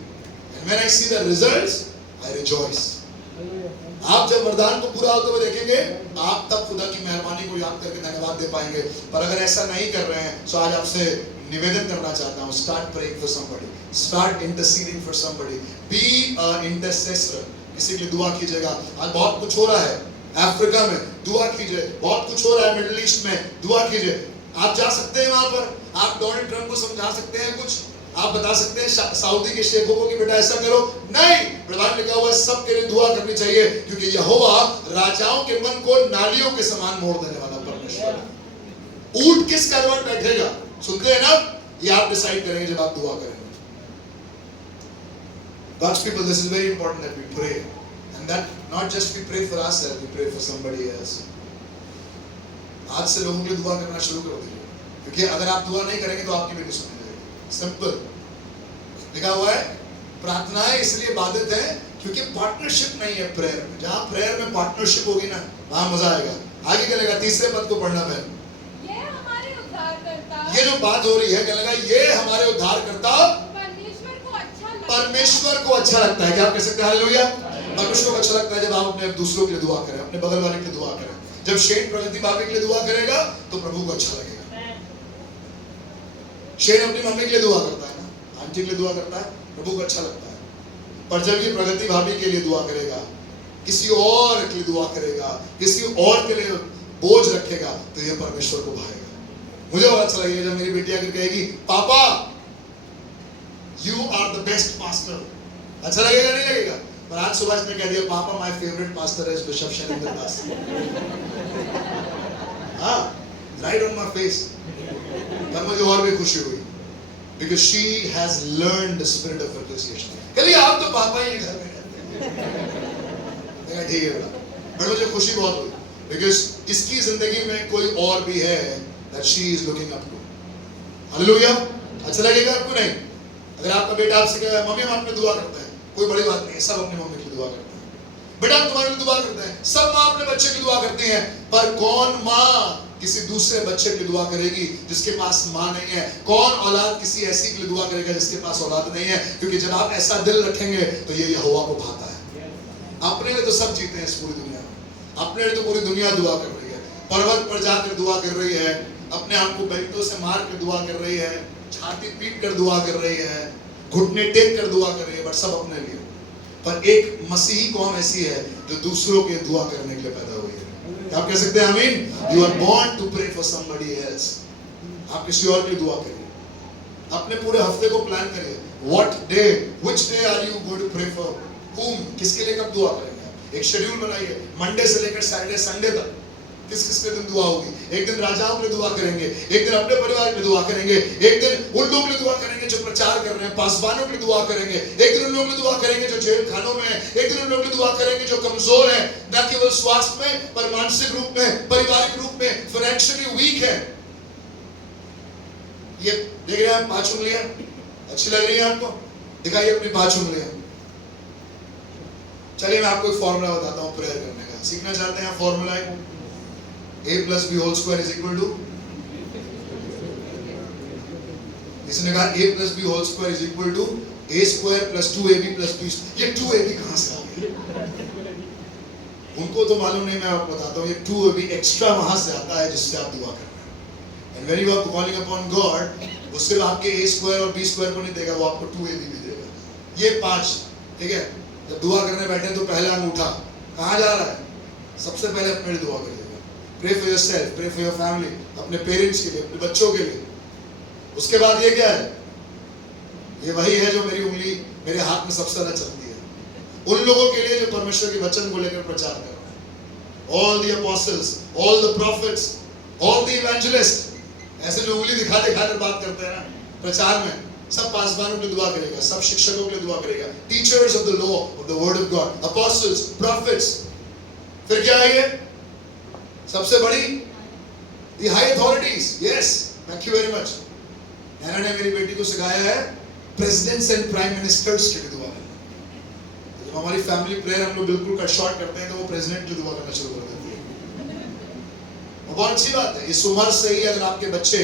And when I see the results, I rejoice। आप जब वरदान को पूरा होते हुए देखेंगे, आप तब खुदा की मेहरबानी को याद करके धन्यवाद दे पाएंगे। पर अगर ऐसा नहीं कर रहे हैं, तो आज आपसे निवेदन करना चाहता हूँ, start praying for somebody, start interceding for somebody, be a intercessor. किसी के लिए दुआ कीजिएगा। आज बहुत कुछ हो रहा है अफ्रीका में, दुआ कीजिए। बहुत कुछ हो रहा है मिडिल ईस्ट में, दुआ कीजिए। आप जा सकते हैं वहां पर, आप डोनाल्ड ट्रंप को समझा सकते हैं कुछ, आप बता सकते हैं सऊदी के शेखों को कि बेटा ऐसा करो, नहीं। प्रधान लिखा हुआ है सबके लिए दुआ करनी चाहिए, क्योंकि यहोवा राजाओं के मन को नालियों के समान मोड़ देने वाला परमेश्वर है। ऊंट किस करवट बैठेगा, सुनते हैं ना, ये आप डिसाइड करेंगे जब आप दुआ करेंगे। God's people, this is very important that we pray, and that not just we pray for ourselves, we pray for somebody else। आज से लोगों के लिए दुआ करना शुरू कर दीजिए, क्योंकि अगर आप दुआ नहीं करेंगे तो आपकी भी नहीं सुनी जाएगी। सिंपल लिखा हुआ है, प्रार्थनाएं इसलिए बाधित है क्योंकि पार्टनरशिप नहीं है प्रेयर में। जहां प्रेयर में पार्टनरशिप होगी ना, वहां मजा आएगा। आगे क्या लगा, तीसरे पद को पढ़ना है। ये हमारे उद्धारकर्ता, ये जो बात हो रही है, क्या लगा, ये हमारे उद्धारकर्ता परमेश्वर को अच्छा लगता है। क्या आप कह सकते हैं हालेलुया? परमेश्वर को अच्छा लगता है जब आप अपने दूसरों के लिए दुआ करें, अपने बगल वाले के लिए दुआ करें। जब शेन प्रगति भाभी के लिए दुआ करेगा तो प्रभु को अच्छा लगेगा। शेन अपनी मम्मी के लिए दुआ करता है ना, आंटी के लिए दुआ करता है, प्रभु को अच्छा लगता है। पर जब ये प्रगति भाभी के लिए दुआ करेगा, किसी और के लिए दुआ करेगा, किसी और के लिए बोझ रखेगा, तो ये परमेश्वर को भाएगा। मुझे बहुत अच्छा लगेगा जब मेरी बेटी आकर कहेगी, पापा You are the best pastor। अच्छा लगेगा नहीं लगेगा? पर आज सुबह इसने कह दिया, पापा my favorite pastor is Bishop Shailendra दास। हाँ, right on my face। पर मुझे और भी खुशी हुई, because she has learned the spirit of appreciation। कल आप तो पापा ही घर में रहते हैं, ठीक है बेटा। पर मुझे खुशी बहुत हुई, because इसकी जिंदगी में कोई और भी है that she is looking up to। Hallelujah. अच्छा लगेगा आपको? नहीं। अगर आपका बेटा आपसे कहे, मम्मी हम अपने दुआ करते हैं, कोई बड़ी बात नहीं है, सब अपनी मम्मी के लिए दुआ करते हैं। बेटा हम तुम्हारे लिए दुआ करते हैं, सब माँ अपने बच्चे की दुआ करती हैं। पर कौन माँ किसी दूसरे बच्चे की दुआ करेगी जिसके पास माँ नहीं है? कौन औलाद किसी ऐसी के लिए दुआ करेगा जिसके पास औलाद नहीं है? क्योंकि जब आप ऐसा दिल रखेंगे तो ये यहोवा को भाता है। अपने लिए तो सब जीते हैं इस पूरी दुनिया में, अपने लिए तो पूरी दुनिया दुआ कर रही है, पर्वत पर जाकर दुआ कर रही है, अपने आप को बेल्टों से मार कर दुआ कर रही है, छाती पीट कर दुआ कर रही है, घुटने टेक कर दुआ कर रही है, बट सब अपने लिए। पर एक मसीही कौम ऐसी है जो दूसरों के दुआ करने के लिए पैदा हुई है। आप कह सकते हैं आमीन? You are born to pray for somebody else. आप किसी और की दुआ करिए, अपने पूरे हफ्ते को प्लान करिए। What day, which day are you going to pray for whom? किसके लिए कब दुआ करेंगे? एक शेड्यूल बनाइए, मंडे से लेकर सैटरडे संडे तक किस किस के दिन दुआ होगी। एक दिन राजाओं के लिए दुआ करेंगे, एक दिन अपने परिवार के लिए दुआ करेंगे, एक दिन उन लोगों के लिए दुआ करेंगे जो प्रचार कर रहे हैं, पासवानों के लिए दुआ करेंगे, एक दिन उन लोगों के लिए दुआ करेंगे जो जेल खानों में है, एक दिन उन लोगों के लिए दुआ करेंगे जो कमजोर है, न केवल स्वास्थ्य में पर मानसिक रूप में, पारिवारिक रूप में, फाइनेंशियली वीक है। ये देख रहे हैं 5 उंगलियां अच्छी लग रही है आपको? दिखाइए अपनी 5 उंगलियां। चलिए मैं आपको एक फॉर्मूला बताता हूँ प्रेयर करने का। सीखना चाहते हैं? फॉर्मूला है a plus b whole square is equal to, इसने कहा a plus b whole square is equal to a square plus 2ab plus b। ये 2ab कहाँ से आ गया? उनको तो मालूम नहीं, मैं आपको बताता हूँ। ये 2ab एक्स्ट्रा वहां से आता है जिससे आप दुआ कर रहे हैं। And when you are calling upon God, वो सिर्फ आपके a square और b square को नहीं देगा, वो आपको 2ab भी देगा। ये 5, ठीक है? जब दुआ करने बैठे तो पहला अंगूठा कहाँ जा रहा है? सबसे पहले अपने लिए दुआ करिए। Pray for yourself, pray for your family, अपने पेरेंट्स के लिए, अपने बच्चों के लिए। उसके बाद ये क्या है? ये वही है जो मेरी उंगली मेरे हाथ में सबसे ज्यादा चलती है। उन लोगों के लिए जो परमेश्वर के वचन को लेकर प्रचार कर रहे हैं। All the apostles, all the prophets, all the evangelists, ऐसे जो उंगली दिखा दिखा कर बात करते हैं ना प्रचार में, सब पासवानों के लिए दुआ करेगा, सब शिक्षकों के लिए दुआ करेगा, teachers of the law of the word of God, apostles, prophets। फिर क्या है ये? सबसे बड़ी the high authorities। yes, thank you very much। नैना ने मेरी बेटी को सिखाया है प्रेसिडेंट्स एंड प्राइम मिनिस्टर्स के लिए दुआ करना। जब हमारी फैमिली प्रेयर हम लोग बिल्कुल कट शॉर्ट करते हैं तो वो प्रेसिडेंट की दुआ करना शुरू कर देती है। और बहुत अच्छी बात है, इस उम्र से ही अगर आपके बच्चे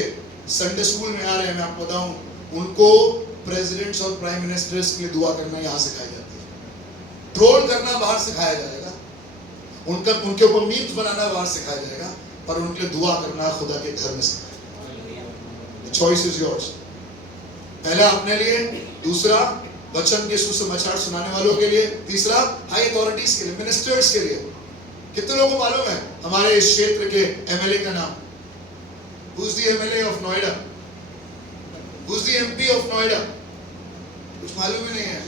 संडे स्कूल में आ रहे हैं, मैं आपको बताऊं, उनको प्रेसिडेंट्स और प्राइम मिनिस्टर्स के लिए दुआ करना यहाँ सिखाई जाती है। ट्रोल करना बाहर सिखाया जाएगा, उनके ऊपर मीम्स बनाना बाहर सिखाया जाएगा, पर उनके लिए दुआ करना खुदा के घर में सिखाया। Choice is yours. पहला अपने लिए, दूसरा वचन के सुसमाचार सुनाने वालों के लिए, तीसरा हाई अथॉरिटीज के लिए, मिनिस्टर्स के लिए। कितने लोगों को मालूम है हमारे इस क्षेत्र के एमएलए का नाम? Who is the MLA of Noida? Who is the MP of Noida? कुछ मालूम ही नहीं है।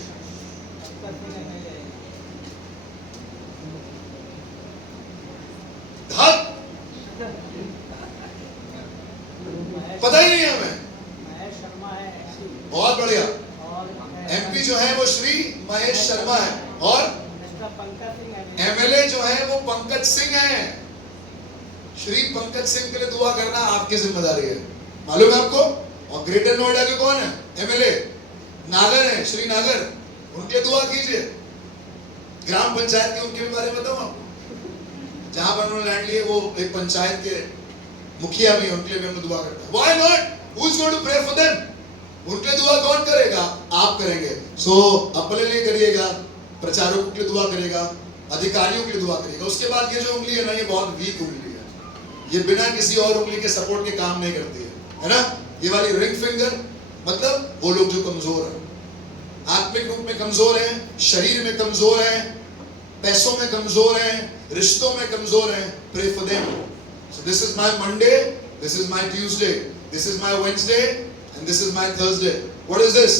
धत पता ही नहीं है हमें। बहुत बढ़िया। एमपी जो है वो श्री महेश शर्मा है और एमएलए जो है वो पंकज सिंह है। श्री पंकज सिंह के लिए दुआ करना आपकी जिम्मेदारी है, मालूम है आपको? और ग्रेटर नोएडा के कौन है एमएलए? नागर है, श्री नागर, उनके लिए दुआ कीजिए। ग्राम पंचायत के उनके बारे में बताऊं आपको, जहां पर उन्होंने लैंड लिए वो एक पंचायत के मुखिया भी, उनके लिए भी हम दुआ करते हैं। Why not? Who is going to pray for them? उनके लिए दुआ कौन करेगा? आप करेंगे। सो अपने लिए करिएगा, प्रचारकों के लिए दुआ करेगा, अधिकारियों के लिए दुआ करेगा। उसके बाद ये जो उंगली है ना, ये बहुत वीक उंगली है, ये बिना किसी और उंगली के सपोर्ट के काम नहीं करती है ना? ये वाली रिंग फिंगर मतलब वो लोग जो कमजोर हैं, आत्मिक रूप में कमजोर हैं, शरीर में कमजोर हैं, पैसों में कमजोर हैं, रिश्तों में कमजोर हैं। Pray for them. So this is my Monday, this is my Tuesday, this is my Wednesday, and this is my Thursday. What is this?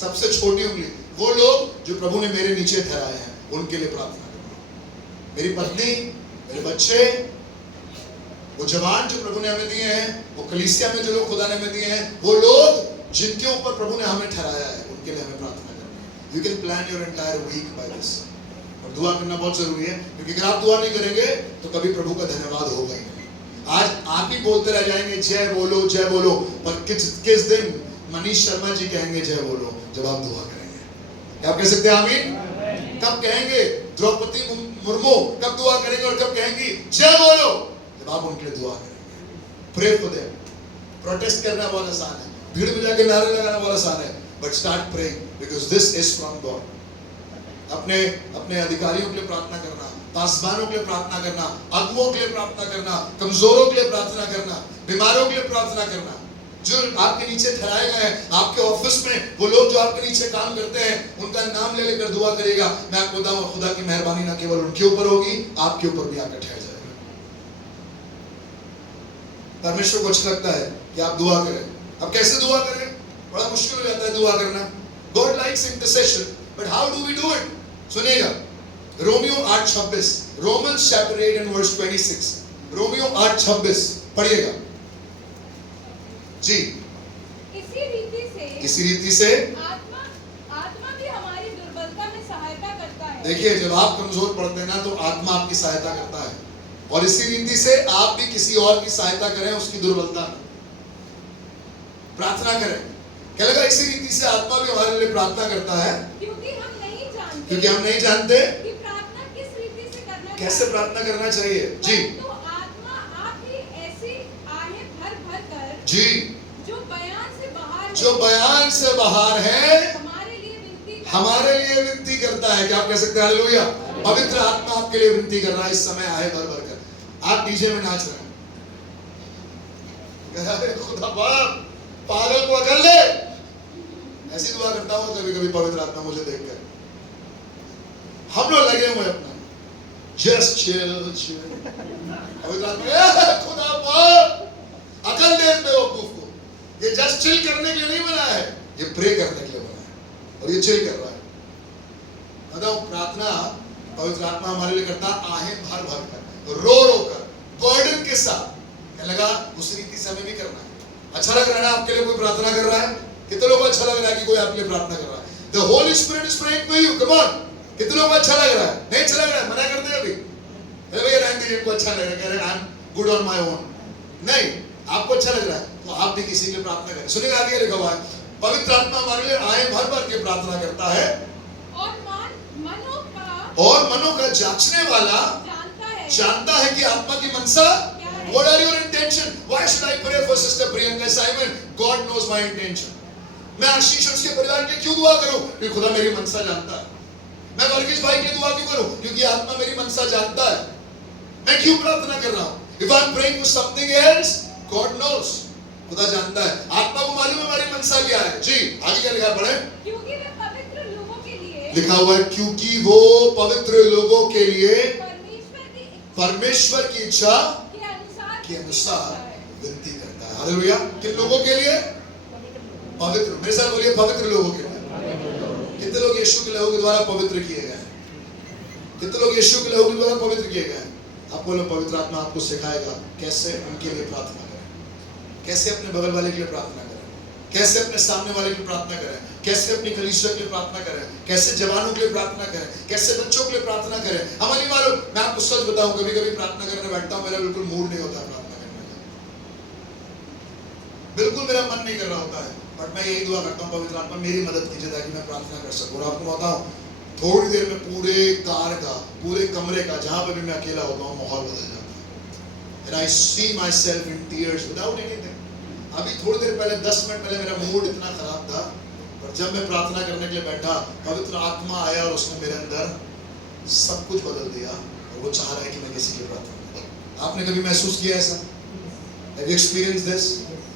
सबसे छोटी उंगली, वो लोग जो प्रभु ने मेरे नीचे ठहराए हैं, उनके लिए प्रार्थना करना। मेरी पत्नी, मेरे बच्चे, वो जवान जो प्रभु ने हमें दिए हैं, वो कलीसिया में जो लोग खुदा ने हमें दिए हैं, वो लोग जिनके ऊपर प्रभु ने हमें ठहराया है, उनके लिए हमें प्रार्थना करना है। You can plan your entire week by this. और दुआ करना बहुत जरूरी है, क्योंकि अगर आप दुआ नहीं करेंगे तो कभी प्रभु का धन्यवाद होगा ही नहीं। आज आप ही बोलते रह जाएंगे जय बोलो, पर किस दिन मनीष शर्मा जी कहेंगे जय बोलो? जब आप दुआ करेंगे। क्या आप कह सकते हैं आमीन? कब कहेंगे द्रौपदी मुर्मू कब दुआ करेंगे और कब कहेंगी जय बोलो? जब आप उनके लिए दुआ करेंगे। Pray for them. प्रोटेस्ट करना बहुत आसान है, भीड़ में जाके नारे लगाना बहुत आसान है, but start praying because this is from God. अपने अधिकारियों के लिए प्रार्थना करना, पासवानों के लिए प्रार्थना करना, अगुओं के लिए प्रार्थना करना, कमजोरों के लिए प्रार्थना करना, बीमारों के लिए प्रार्थना करना, जो आपके नीचे ठहराए गए हैं। आपके ऑफिस में वो लोग जो आपके नीचे काम करते हैं, उनका नाम ले लेकर दुआ करेगा। मैं आपको बताऊं, खुदा की मेहरबानी ना केवल उनके ऊपर होगी, आपके ऊपर भी आकर ठहर जाएगा। परमेश्वर को अच्छा लगता है कि आप दुआ करें। अब कैसे दुआ करें? बड़ा मुश्किल हो जाता है दुआ करना। God likes intercession, but how do we do it? सुनिएगा, Romeo 8:26, Romans chapter 8 and verse 26, Romeo 8:26 पढ़िएगा जी। इसी रीति से आत्मा भी हमारी दुर्बलता में सहायता करता है। देखिए, जब आप कमजोर पड़ते हैं ना, तो आत्मा आपकी सहायता करता है, और इसी रीति से आप भी किसी और की सहायता करें उसकी दुर्बलता में। प्रार्थना करें। क्या लगा? इसी रीति से आत्मा भी हमारे लिए प्रार्थना करता है, क्योंकि हम नहीं जानते कि प्रार्थना किस रीति से करना, कैसे प्रार्थना करना चाहिए जी। तो आत्मा आप ही ऐसी आहें भर भर कर जी, जो बयान से बाहर है, हमारे लिए विनती करता है। क्या आप कह सकते हैं हालेलुया? पवित्र आत्मा आपके लिए विनती कर रहा है इस समय, आहे भर भर कर। आप डीजे में नाच रहे हैं, खुदा बाप पागल को अकल दे। ऐसी दुआ करता हूँ कभी कभी पवित्र आत्मा मुझे देखकर। हम लोग लगे हुए अपना जस्ट चिल। पवित्र आत्मा खुदा बाप अकल दे बेवकूफ को। ये जस्ट चिल करने के लिए नहीं बना है, ये प्रे करने के लिए बना है, और ये चिल कर रहा है। मतलब प्रार्थना पवित्र आत्मा हमारे लिए करता है आहें भर भर कर, रो रो कर, बर्डन के साथ। क्या लगा? उस रीति से हमें भी करना है। अच्छा लग रहा है ना आपके लिए कोई प्रार्थना कर रहा है? कितने लोगों को अच्छा लग रहा है कि कोई आपके लिए प्रार्थना कर रहा है? The Holy Spirit is praying for you. Come on. कितने लोगों को अच्छा लग रहा है? नहीं अच्छा लग रहा है? मना करते हैं अभी। अरे भैया रहने दीजिए, इनको अच्छा लग रहा है, कह रहे हैं I'm good on my own। नहीं, आपको अच्छा लग रहा है तो आप भी किसी के लिए प्रार्थना करें। सुनिएगा आगे लिखा हुआ है, पवित्र आत्मा हमारे लिए आए भर भर के प्रार्थना करता है और मनो का जांचने वाला जानता है कि आत्मा की मनसा। What are your intention? Why should I pray for Sister Priyanka Simon? God knows my intention. मैं आशीष और उसके परिवार के लिए क्यों दुआ करूं? क्योंकि खुदा मेरी मनसा जानता है। मैं वर्गीस भाई के लिए दुआ क्यों करूं? क्योंकि आत्मा मेरी मनसा जानता है। मैं क्यों प्रार्थना कर रहा हूं? If I'm praying for something else, God knows. खुदा जानता है। आत्मा को मालूम है हमारी मनसा क्या है। जी आगे क्या लिखा है पढ़े? क्योंकि वे पवित्र लोगों के लिए लिखा हुआ है, क्योंकि वो पवित्र लोगों के लिए परमेश्वर की इच्छा के अनुसार विनती करता है। हालेलुया। किन लोगों के लिए? पवित्र। मेरे साथ बोलिए, पवित्र लोगों के लिए। कितने लोग यीशु के लहू के द्वारा पवित्र किए गए हैं? कितने लोग यीशु के लहू के द्वारा पवित्र किए गए हैं? आप बोलो, पवित्र आत्मा आपको सिखाएगा कैसे उनके लिए प्रार्थना करें, कैसे अपने बगल वाले के लिए प्रार्थना करें, कैसे अपने सामने वाले के लिए प्रार्थना करें, कैसे अपनी कलीसिया के लिए प्रार्थना करें, कैसे जवानों के लिए प्रार्थना करें, कैसे बच्चों के लिए प्रार्थना करें। हमें नहीं मालूम। मैं आपको सच बताऊं, कभी कभी प्रार्थना करने बैठता हूं, मेरा बिल्कुल मूड नहीं होता प्रार्थना करने का, बिल्कुल मेरा मन नहीं कर रहा होता है, बट मैं यही दुआ करता हूं, पवित्र आत्मा मेरी मदद कीजिए ताकि मैं प्रार्थना कर सकूं। और आपको बताऊं, थोड़ी देर में पूरे कार का, पूरे कमरे का, जहां पर भी मैं अकेला होता हूं, माहौल बदल जाता है। And I see myself in tears without anything. अभी थोड़ी देर पहले, 10 मिनट पहले मेरा मूड इतना खराब था, पर जब मैं प्रार्थना करने के लिए बैठा, पवित्र आत्मा आया और उसने मेरे अंदर सब कुछ बदल दिया। और वो चाह रहा है कि मैं किसी के लिए प्रार्थना करूं। आपने कभी महसूस किया ऐसा? Have you experienced this?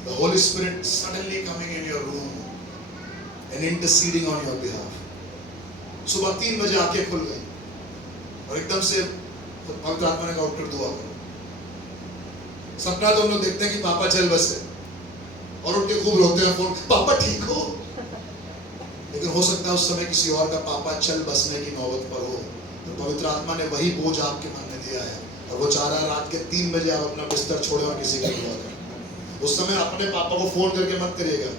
The Holy Spirit suddenly coming in your room and interceding on your behalf. सुबह 3 बजे आंखें खुल गई और एकदम से पवित्र आत्मा ने कहा, उठकर दुआ करो। सपना तो हम लोग देखते हैं कि पापा चल बसे और उठ के खूब रोते हैं, फोन, पापा ठीक हो? लेकिन हो सकता है उस समय किसी और का पापा चल बसने की नौबत पर हो। तो पवित्र आत्मा ने वही बोझ आपके मन में दिया है और वो चाह रहा है रात के 3 बजे आप अपना बिस्तर छोड़े और किसी की दुआ करें। उस समय अपने पापा को फोन करके मत करिएगा,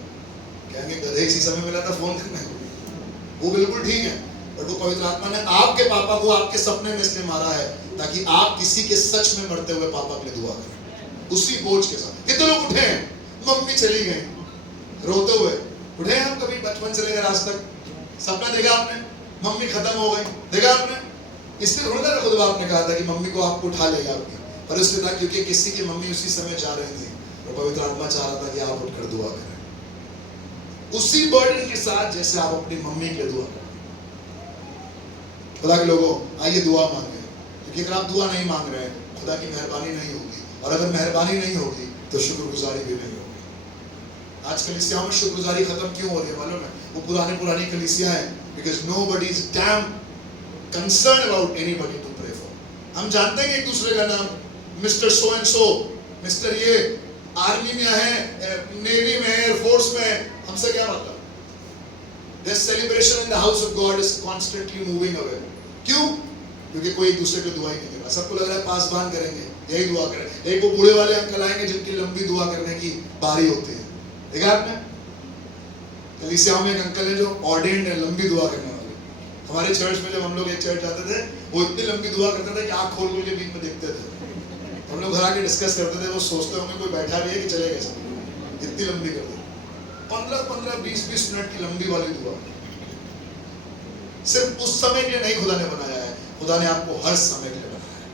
कहेंगे गधे इसी समय मिला था फोन करने को। वो बिल्कुल ठीक है, बट वो पवित्र आत्मा ने आपके पापा को आपके सपने में इसलिए मारा है ताकि आप किसी के सच में मरते हुए पापा के लिए दुआ करें, उसी बोझ के साथ। कितने लोग उठे हैं, मम्मी चली गई, रोते हुए उठे हैं? हम कभी बचपन से लेकर आज तक सपना देखा आपने, मम्मी खत्म हो गई, देखा आपने? इसलिए थोड़ा ना खुद आपने कहा था कि मम्मी को आपको उठा लेगा आपकी, पर इसलिए था क्योंकि किसी की मम्मी उसी समय जा रही थी और पवित्र आत्मा चाह रहा था कि आप उठकर दुआ करें उसी बर्डन के साथ जैसे आप अपनी मम्मी के लिए दुआ करें। खुदा के लोगों, आइए दुआ मांगे, क्योंकि अगर आप दुआ नहीं मांग रहे हैं, खुदा की मेहरबानी नहीं होगी, और अगर मेहरबानी नहीं होगी तो शुक्रगुजारी भी नहीं होगी। आज कलीसियाओं में शुक्रगुजारी खत्म क्यों हो रही है मालूम है? वो पुरानी कलीसिया है, because nobody is damn concern about anybody to pray for. हम जानते हैं एक दूसरे का नाम, mister so and so, mister ये आर्मी में है, नेवी में, एयरफोर्स में, हमसे क्या मतलब? This celebration in the house of God is constantly moving away. क्यों? क्योंकि कोई एक दूसरे को दुआ ही नहीं कर रहा। सबको लग रहा है पासबान करेंगे, यही दुआ करें। एक वो बूढ़े वाले अंकल आएंगे जिनकी लंबी दुआ करने की बारी होती है, देखा आपने? कलीसियाओं में एक अंकल है जो ऑर्डेन्ड है, लंबी दुआ करने वाले। हमारे चर्च में जब हम लोग एक चर्च जाते थे, वो इतनी लंबी दुआ करते थे कि आंख खोल खोल के बीच में देखते थे। हम लोग घर आके डिस्कस करते थे, वो सोचते होंगे कोई बैठा भी है कि चले गए सब, इतनी लंबी करते। 15-15, 20-20 मिनट की लंबी वाली दुआ। सिर्फ उस समय के लिए नहीं खुदा ने बनाया है, खुदा ने आपको हर समय के लिए बनाया है।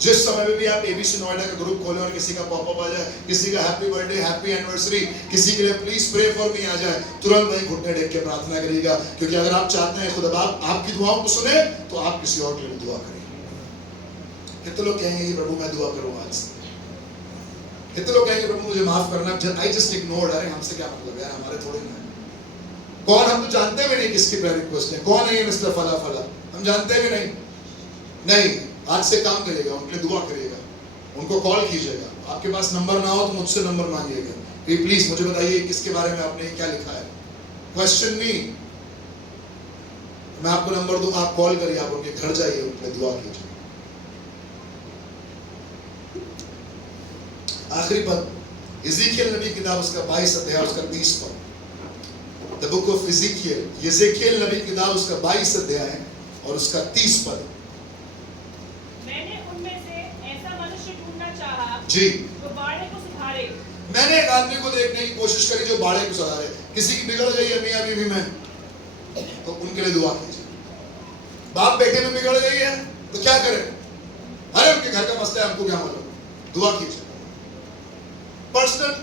जिस समय में भी आप एबीसी नोएडा का ग्रुप खोलें और किसी का पॉपअप आ जाए, किसी का हैप्पी बर्थडे, हैप्पी एनिवर्सरी, किसी के लिए प्लीज प्रे फॉर मी आ जाए, तुरंत वहीं घुटने टेक के प्रार्थना करिएगा। क्योंकि अगर आप चाहते हैं खुदा बाप आपकी दुआओं को सुने, तो आप किसी और के लिए दुआ करिए। कितने लोग कहेंगे कि प्रभु मैं दुआ करूंगा आज से? कितने लोग कहेंगे प्रभु मुझे माफ करना, आई जस्ट इग्नोर्ड, अरे हमसे क्या मतलब यार, हमारे थोड़े ना। कौन? हम तो जानते भी नहीं किसकी प्रेयर रिक्वेस्ट है। कौन है ये मिस्टर फला फला? हम जानते भी नहीं। नहीं, आज से काम करिएगा, उनके लिए दुआ करिएगा, उनको कॉल कीजिएगा। आपके पास नंबर ना हो तो मुझसे नंबर मांगिएगा कि प्लीज मुझे बताइए किसके बारे में आपने क्या लिखा है। क्वेश्चन मी, मैं आपको नंबर दूंगा, आप कॉल करिए, आप उनके घर जाइए, उनके लिए दुआ कीजिए। आखिरी पद, इज़ेकियल नबी की किताब उसका 22 अध्याय उसका 30 पद। द बुक ऑफ इज़ेकियल, इज़ेकियल नबी की किताब उसका 22 अध्याय और उसका 30 पद। मैंने उनमें से ऐसा मनुष्य ढूंढना चाहा जी, जो बाड़े को सुधारे। मैंने एक आदमी को देखने की कोशिश करी जो बाड़े को सजा रहे, किसी की बिगड़ गई है मियां बीवी में, तो उनके लिए दुआ कीजिए। बाप बेटे में बिगड़ गई है तो क्या करें? अरे उनके घर का मसला है, हमको क्या मालूम, दुआ कीजिए। पर्सनल,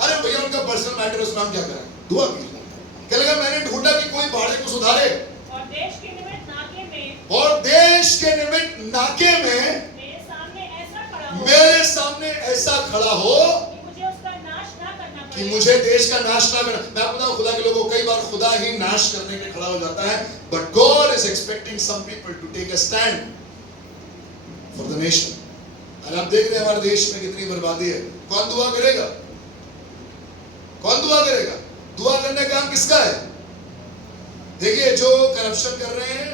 अरे भैया उनका पर्सनल मैटर, उसमें हम क्या करें? दुआ कीजिए। क्या लगा? मैंने ढूंढा कि कोई बाड़े को सुधारे, और देश के निमित्त नाके में, और देश के निमित्त नाके में मेरे सामने ऐसा खड़ा हो, मेरे सामने ऐसा खड़ा हो कि मुझे उसका नाश ना करना कि पड़े। मुझे देश का नाश ना करना। मैं आपको बताऊं, खुदा के लोगों को कई बार खुदा ही नाश करने के खड़ा हो जाता है, but God is expecting some people to take a stand for the nation. और आप देख रहे हैं हमारे देश में कितनी बर्बादी है। कौन दुआ करेगा? कौन दुआ करेगा? दुआ करने का काम किसका है? देखिए, जो करप्शन कर रहे हैं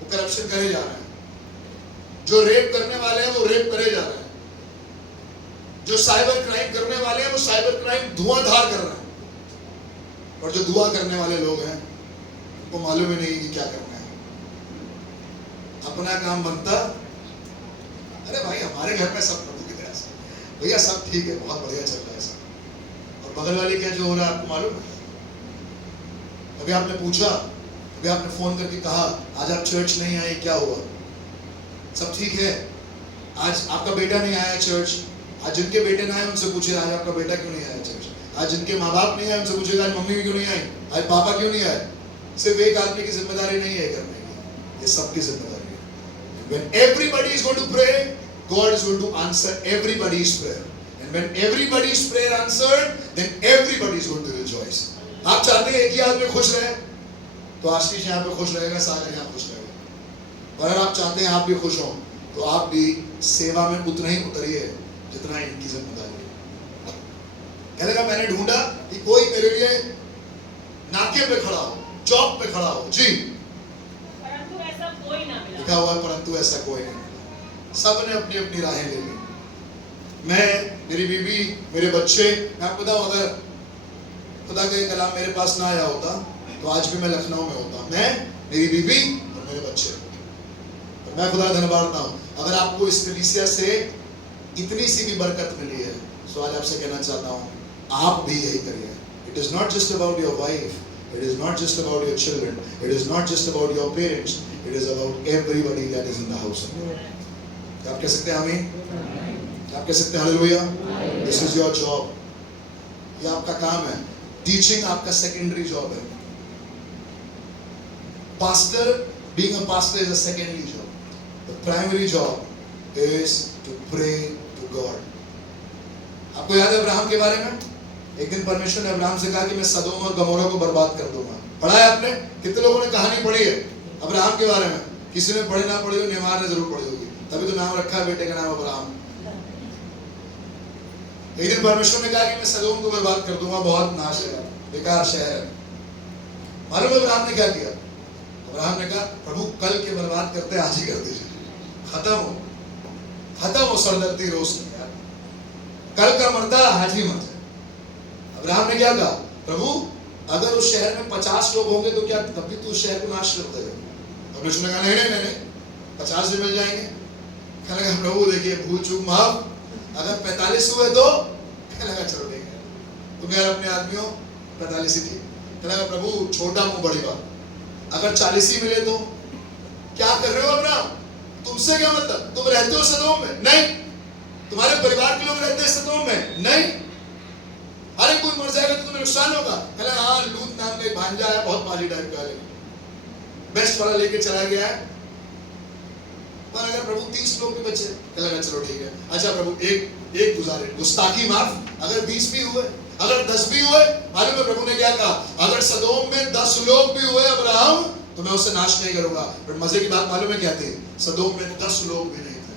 वो करप्शन करे जा रहे हैं, जो रेप करने वाले हैं वो रेप करे जा रहे हैं, जो साइबर क्राइम करने वाले हैं वो साइबर क्राइम धुआंधार कर रहे हैं, और जो दुआ करने वाले लोग हैं उनको मालूम ही नहीं कि क्या करना है। अपना काम बनता, अरे भाई हमारे घर में सब प्रभु की तरह से, भैया सब ठीक है, बहुत बढ़िया चल रहा है सब, और बगल वाले क्या जो हो रहा है आपको मालूम है? अभी आपने पूछा, अभी आपने फोन करके कहा आज आप चर्च नहीं आए, क्या हुआ? सब ठीक है? आज आपका बेटा नहीं आया चर्च, आज जिनके बेटे ना आए उनसे पूछे आज आपका बेटा क्यों नहीं आया चर्च, आज जिनके माँ बाप नहीं आए उनसे पूछे आज मम्मी क्यों नहीं आई, आज पापा क्यों नहीं आए। सिर्फ एक आदमी की जिम्मेदारी नहीं है करने की, ये सबकी जिम्मेदारी है। When everybody is going to pray, God is going to answer everybody's prayer, and when everybody's prayer answered, then everybody is going to rejoice. आप चाहते हैं एक ही आदमी खुश रहे, तो आशीष यहाँ पे खुश रहेगा, सागर यहाँ खुश रहेगा। और अगर आप चाहते हैं आप भी खुश हो, तो आप भी सेवा में उतना ही उतरिए जितना इनकी जिम्मेदारी है। कहने का मैंने ढूंढा कि कोई मेरे लिए नाके पे खड़ा हो, चौक पे खड़ा हो, जी, परंतु ऐसा कोई ना मिला। लिखा हुआ है परंतु ऐसा कोई नहीं मिला। सब ने अपनी अपनी राहें ले ली। मैं, मेरी बीवी, मेरे बच्चे, मैं आपको बताऊं, अगर खुदा का ये कलाम मेरे पास ना आया होता तो आज भी मैं लखनऊ में होता, मैं, मेरी बीवी और मेरे बच्चे। और मैं खुदा धन्यवाद हूं, अगर आपको इस कलीसिया से इतनी सी भी बरकत मिली है, तो आज आपसे कहना चाहता हूं आप भी यही करिए। It is not just about your wife, it is not just about your children, it is not just about your parents, it is about everybody that is in the house. क्या आप कह सकते हैं आमीन? क्या आप कह सकते हैं hallelujah? This is your job, ये आपका काम है। टीचिंग आपका सेकेंडरी जॉब है। Pastor, being a pastor is a secondary job. The primary job is to pray to God. आपको याद है अब्राहम के बारे में? एक दिन परमेश्वर ने अब्राहम से कहा कि मैं सदोम और गमोरा को बर्बाद कर दूंगा। पढ़ा है आपने? कितने लोगों ने कहानी पढ़ी है अब्राहम के बारे में? किसी ने पढ़ी ना पढ़ी हो, नेमार ने जरूर पढ़ी होगी, तभी तो नाम रखा है बेटे का नाम अब्राहम। एक दिन परमेश्वर ने कहा कि मैं सदोम को बर्बाद कर दूंगा, बहुत नाश है, बेकार शहर है। मालूम है अब्राहम ने क्या किया? अब्राहम ने कहा प्रभु कल के बर्बाद करते आज ही कर दीजिए, खत्म हो सरदर्दी रोज, कल का मरता आज ही मर जाए। अब्राहम ने क्या कहा? प्रभु अगर उस शहर में 50 लोग होंगे तो क्या तब भी तू उस शहर को नाश कर देगा? परमेश्वर ने कहा नहीं नहीं नहीं, 50 भी मिल जाएंगे। कहने लगा प्रभु देखिए भूल चूक माफ, अगर 45 हुए तो? कहने लगा चलो ठीक है, तुम यार अपने आदमियों 45 ही थी। कहने लगा प्रभु छोटा मुंह बड़ी बात, अगर 40 ही मिले तो? क्या कर रहे हो अब्राहम? तुमसे क्या मतलब? तुम रहते हो सदोम में? नहीं। तुम्हारे परिवार के लोग रहते हैं सदोम में? नहीं। अरे कोई मर जाएगा तो तुम्हें नुकसान होगा। कहला हाँ लूत नाम का एक भांजा है, बहुत माली टाइप का है, बेस्ट वाला लेके चला गया है, पर अगर प्रभु 30 लोग भी बचे, कहला चलो ठीक है। अच्छा प्रभु एक गुजारे, गुस्ताखी माफ, अगर 20 भी हुए, अगर 10 भी हुए, मालूम है प्रभु ने क्या कहा? अगर सदोम में 10 लोग भी हुए अब्राहम तो मैं उसे नाश नहीं करूंगा। पर मजे की बात मालूम है क्या थी? सदोम में 10 लोग भी नहीं थे।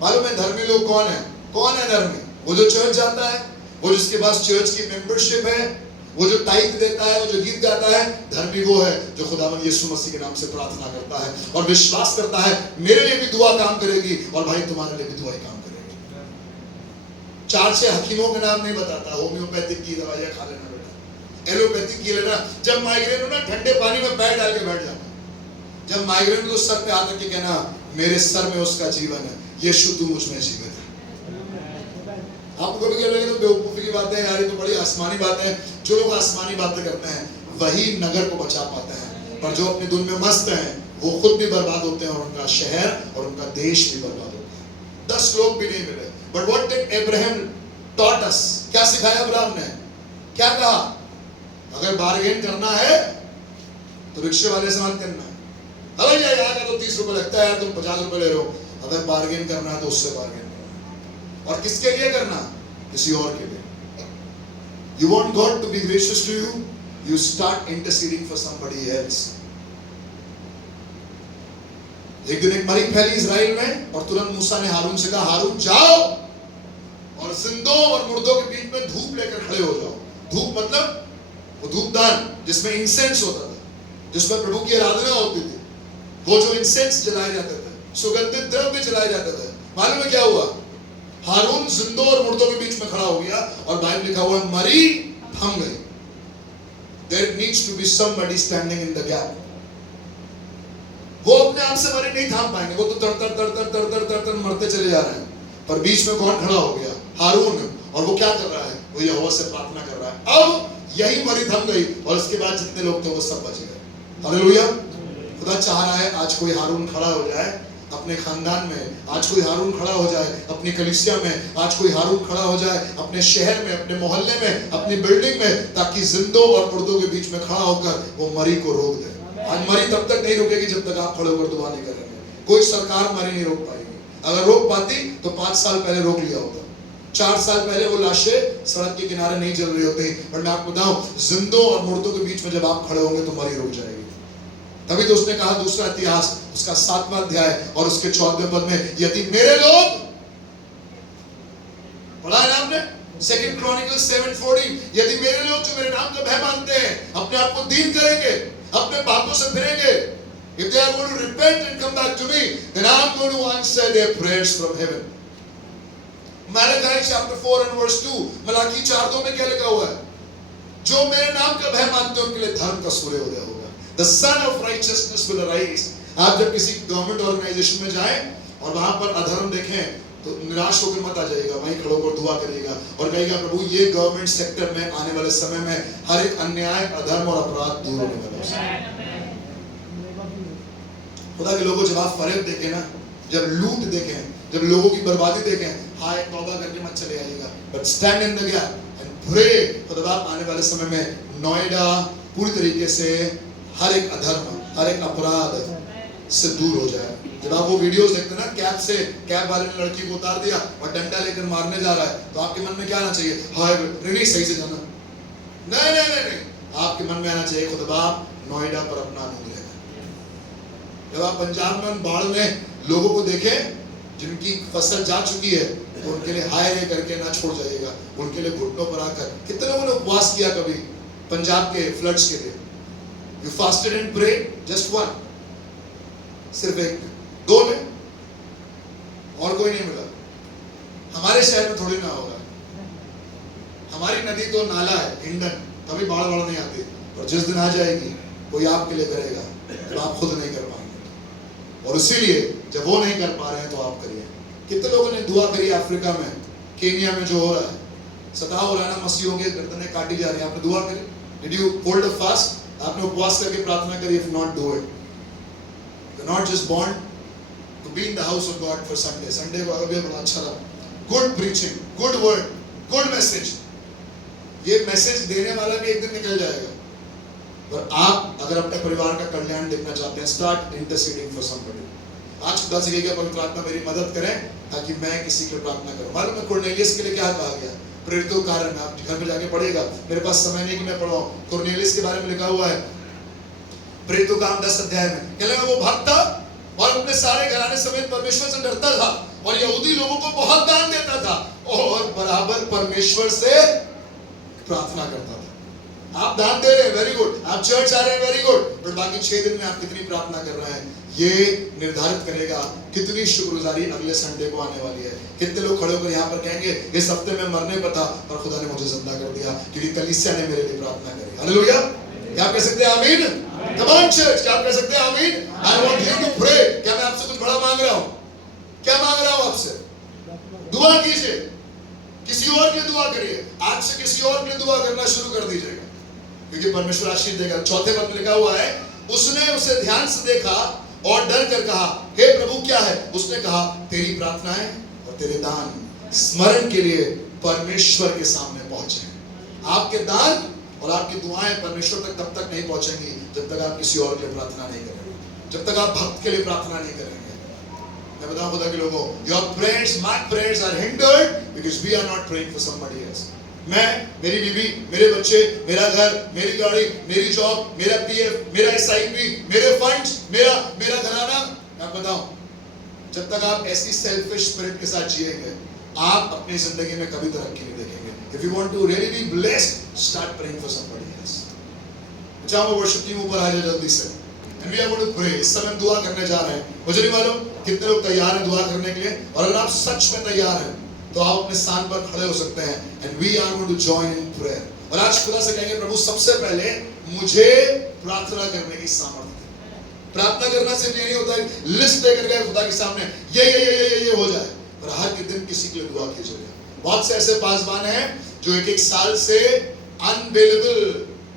मालूम है धर्मी लोग कौन है? कौन है धर्मी? वो जो चर्च जाता है, वो जिसके पास चर्च की मेंबरशिप है, वो जो टाइप देता है, वो जो गीत गाता है। धर्मी वो है जो खुदावंद यीशु मसीह के नाम से प्रार्थना करता है और विश्वास करता है मेरे लिए भी दुआ काम करेगी और भाई तुम्हारे लिए भी दुआ काम करेगी। 4-6 हकीमों के नाम नहीं बताता, होम्योपैथिक की दवाइयां खा लेना बेटा, एलोपैथिक की लेना। जब माइग्रेन हो ना ठंडे पानी में पैर डाल के बैठ जाना। जब माइग्रेन को सर पे आकर के कहना मेरे सर में उसका जीवन है, यीशु तू मुझ में जीवित है। आपको कभी कभी लगे तो बेवकूफी की बात है यार, ये तो बड़ी आसमानी बात है। जो लोग आसमानी बातें करते हैं वही नगर को बचा पाते हैं, पर जो अपनी दुनिया में मस्त हैं वो खुद भी बर्बाद होते हैं और उनका शहर और उनका देश भी बर्बाद होता है। 10 लोग भी नहीं मिले। But what did Abraham taught us? क्या सिखाया अब्राहम ने? क्या कहा? अगर बार्गेन करना है तो रिक्शे वाले से मत करना है। अरे यार तो 30 रुपए लगता है यार, तुम 50 रुपए ले रहे हो। अगर बार्गेन करना है तो उससे बार्गेन करना। और किसके लिए करना? किसी और के लिए। You want God to be gracious to you? You start interceding for somebody else. एक दिन एक मरी फैली इजराइल में और तुरंत मूसा ने हारून से कहा, हारून जाओ और जिंदों और मुर्दों के बीच में धूप लेकर खड़े हो जाओ। धूप मतलब वो धूपदान जिसमें इंसेंस होता था, जिसमें प्रभु की आराधना होती थी, वो जो इंसेंस जलाए जाते थे, सुगंधित द्रव्य जलाए जाते थे। मालूम है क्या हुआ? हारून जिंदों और मुर्दों के बीच में खड़ा हो गया और बाइबल लिखा हुआ है मरी थम गई। There needs to be somebody standing in the gap. वो अपने आप से मरी नहीं थाम पाएंगे, वो तो तर मरते चले जा रहे हैं। पर बीच में कौन खड़ा हो गया? हारून। और वो क्या कर रहा है? वो यहोवा से प्रार्थना कर रहा है। अब यही मरी थम गई और उसके बाद जितने लोग थे वो सब बच गए। हालेलुया। खुदा चाह रहा है आज कोई हारून खड़ा हो जाए अपने खानदान में, आज कोई हारून खड़ा हो जाए अपनी कलीसिया में, आज कोई हारून खड़ा हो जाए अपने शहर में, अपने मोहल्ले में, अपनी बिल्डिंग में, ताकि जिंदों और मुर्दों के बीच में खड़ा होकर वो मरी को रोक दे। आज मरी तब तक नहीं रुकेगी जब तक आप खड़े होकर दुआ नहीं करेंगे। कोई सरकार मरी नहीं रोक पाएगी। अगर रोक पाती तो 5 साल पहले रोक लिया होता। 4 साल पहले वो लाशें सड़क के किनारे नहीं जल रही होती। पर मैं आपको बताऊं, जिंदों और मुर्दों के बीच में जब आप खड़े होंगे तो मरी रुक जाएगी। तभी तो उसने कहा, दूसरा इतिहास उसका 7वां अध्याय और उसके 14वें पद में, यदि मेरे लोग, पढ़ा है ना आपने 2 Chronicles 7:14, यदि मेरे लोग जो मेरे नाम का भय मानते हैं अपने आप को दीन करेंगे, अपने पापों से फिरेंगे, if they are going to repent and come back to me, then I am going to answer their prayers from heaven. Malachi chapter 4 and verse 2, Malachi 4:2 में क्या लिखा हुआ है? जो मेरे नाम का भय मानते हैं उनके लिए धर्म का सूर्योदय होगा। The sun of righteousness will arise. आप जब किसी गवर्नमेंट ऑर्गेनाइजेशन में जाएं और वहां पर अधर्म देखें तो निराश होकर मत आ जाइएगा, वहीं खड़े होकर दुआ करिएगा और कहिएगा, प्रभु ये गवर्नमेंट सेक्टर में आने वाले समय में हर एक अन्याय, अधर्म और अपराध दूर होने वाला है। खुदा के लोगों, जब आप फरेब देखें ना, जब लूट देखें, जब लोगों की बर्बादी देखें, हाय तौबा करके मत चले आइएगा, but stand in the gap and pray. खुदा आने वाले समय में नोएडा पूरी तरीके से हर एक अधर्म, हर एक अपराध से दूर हो जाए। जब आप वो वीडियोस देखते हैं ना, कैब वाले ने लड़की को उतार दिया और डंडा लेकर मारने जा रहा है, तो आपके मन में क्या आना चाहिए? हाय नहीं, सही से जाना। नहीं नहीं नहीं नहीं, आपके मन में आना चाहिए, खुदा नोएडा पर अपना नूर है। जब आप पंजाब में बाढ़ में लोगों को देखें जिनकी फसल जा चुकी है, तो उनके लिए हाय रे करके ना छोड़ जाइएगा, उनके लिए घुटनों पर आकर। कितने लोगों ने उपवास किया कभी पंजाब के फ्लड्स के लिए? You fasted and prayed, just one, सिर्फ एक में, 2 में, और कोई नहीं मिला। हमारे शहर में थोड़ी ना होगा। हमारी नदी तो नाला है, हिंडन, कभी बाढ़ नहीं आती, और जिस दिन आ जाएगी कोई आपके लिए करेगा जब आप खुद नहीं कर पाएंगे। और इसीलिए जब वो नहीं कर पा रहे हैं तो आप करिए। कितने लोगों ने दुआ करी अफ्रीका में, केनिया में जो हो रहा है, सताव हो रहा है ना, मसीहों के गर्दनें काटी जा रही हैं, आपने दुआ करी? Did you hold a fast? आपने उपवास करके प्रार्थना करी? If not, do it. You're not just born to be in the house of God for Sunday. Sunday को अगर बड़ा अच्छा लगा, good preaching, good word, good message. ये मैसेज देने वाला भी एक दिन निकल जाएगा। पर आप अगर अपने परिवार का कल्याण देखना चाहते हैं, start interceding for somebody. आज खुदा से कहिएगा, पवित्र आत्मा मेरी मदद करें ताकि मैं किसी के प्रार्थना करूं। मालूम है कुरनेलियस के लिए क्या कहा गया? प्रेरितों के कार्य में, आप घर पे जाके पढ़ेगा, मेरे पास समय नहीं कि मैं पढ़ाऊं। कुरनेलियस के बारे में लिखा हुआ है प्रेरितों काम 10 अध्याय में, कहला वो भक्त था और अपने सारे घराने समेत परमेश्वर से डरता था और यहूदी लोगों को बहुत दान देता था और बराबर परमेश्वर से प्रार्थना करता था। आप दान दे रहे हैं, वेरी गुड। आप चर्च आ रहे हैं, वेरी गुड। पर बाकी 6 दिन में आप कितनी प्रार्थना कर रहे हैं, ये निर्धारित करेगा कितनी शुक्रगुजारी अगले संडे को आने वाली है। कितने लोग खड़े होकर यहाँ पर कहेंगे, इस हफ्ते में मरने पर था पर खुदा ने मुझे जिंदा कर दिया क्योंकि कलीसिया ने मेरे लिए प्रार्थना करी। हालेलुया। क्या कह सकते हैं आमीन? कम ऑन चर्च, क्या कह सकते हैं आमीन? I want you to pray. क्या मैं आपसे कुछ बड़ा मांग रहा हूँ? क्या मांग रहा हूँ आपसे? दुआ कीजिए। किसी और के लिए दुआ करिए। आज से किसी और के लिए दुआ करना शुरू कर दीजिएगा, क्योंकि परमेश्वर आशीष देगा। चौथे पद में लिखा हुआ है, उसने उसे ध्यान से देखा और डर कर कहा, हे प्रभु क्या है? उसने कहा, तेरी प्रार्थनाएं और तेरे दान स्मरण के लिए परमेश्वर के सामने पहुंचे। आपके दान और आपकी दुआएं परमेश्वर तक तब तक नहीं पहुंचेंगी जब तक आप किसी और के लिए प्रार्थना नहीं करेंगे, जब तक आप भक्त के लिए प्रार्थना नहीं करेंगे। मैं बताऊं खुदा के लोगों, your prayers, my prayers are hindered because we are not praying for somebody else. मैं, मेरी बीवी, मेरे बच्चे, मेरा घर, मेरी गाड़ी, मेरी जॉब, मेरा पीएफ, मेरा एसआईपी, मेरे फंड्स, मेरा घराना, मैं बताऊं, जब तक आप ऐसी सेल्फिश स्पिरिट के साथ जिएंगे, आप अपनी जिंदगी में कभी तरक्की नहीं देखेंगे। If you want to really be blessed, start praying for somebody else. चाहो वर्शिप टीम ऊपर आ जाए जल्दी से। And we are going to pray. इस समय हम दुआ करने जा रहे हैं। मुझे नहीं मालूम कितने लोग तैयार हैं दुआ करने के लिए, और अगर आप सच में तैयार हैं तो आप अपने स्थान पर खड़े हो सकते हैं। And we are going to join in prayer. और आज खुदा से कहेंगे, प्रभु सबसे पहले मुझे प्रार्थना करने की सामर्थ्य दे। प्रार्थना करना सिर्फ ये नहीं होता है लिस्ट लेकर गए खुदा के सामने ये हो जाए, पर हर के दिन किसी के लिए दुआ कीजिए। बहुत से ऐसे पासवान हैं जो एक साल से अनबेलेबल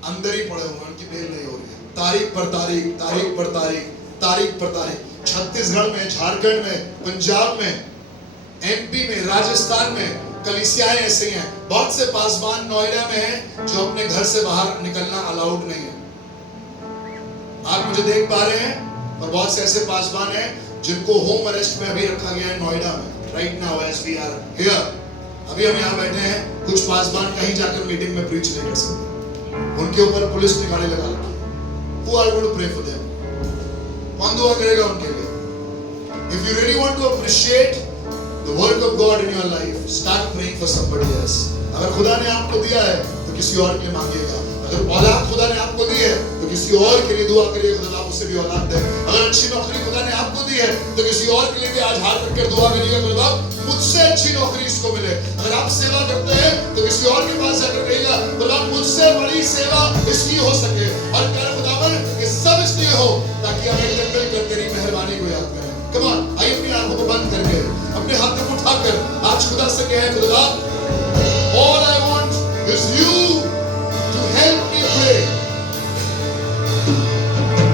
अंदर ही पड़े हुए, उनकी बेल नहीं हो रही है, तारीख पर तारीख। छत्तीसगढ़ में, झारखंड में, पंजाब में, एमपी में, राजस्थान में कलीसियाएं ऐसे हैं। बहुत से पासवान नोएडा में हैं जो अपने घर से बाहर निकलना अलाउड नहीं है। आप मुझे देख पा रहे हैं, और बहुत से ऐसे पासवान हैं जिनको होम अरेस्ट में अभी रखा गया है नोएडा में। Right now as we are here, अभी हम यहाँ बैठे हैं, कुछ पासवान कहीं जाकर मीटिंग में प्रीच नहीं कर सकते, उनके ऊपर पुलिस ने गाड़ी लगा रखी। Who are going to pray for them? कौन दुआ करेगा उनके लिए? If you really want to appreciate the work of God in your life, start praying for somebody else. अगर खुदा ने आपको दिया है तो किसी और के लिए मांगिएगा। अगर औलाद खुदा ने आपको दी है तो किसी और के लिए दुआ करिए, खुदा उसे भी औलाद दे। अगर अच्छी नौकरी खुदा ने आपको दी है तो किसी और के लिए भी आज हाथ रखकर दुआ करिएगा, खुदा मुझसे अच्छी नौकरी इसको मिले। अगर आप सेवा करते हैं तो किसी और के पास जाकर कहिएगा, खुदा मुझसे बड़ी सेवा इसकी हो सके, और कह खुदावन ये सब इसलिए हो ताकि हम एक दिन मिलकर तेरी मेहरबानी को याद करें। कम ऑन, आइए अपनी आंखों को बंद करके अपने हाथों को उठाकर आज खुदा से कहें, खुदा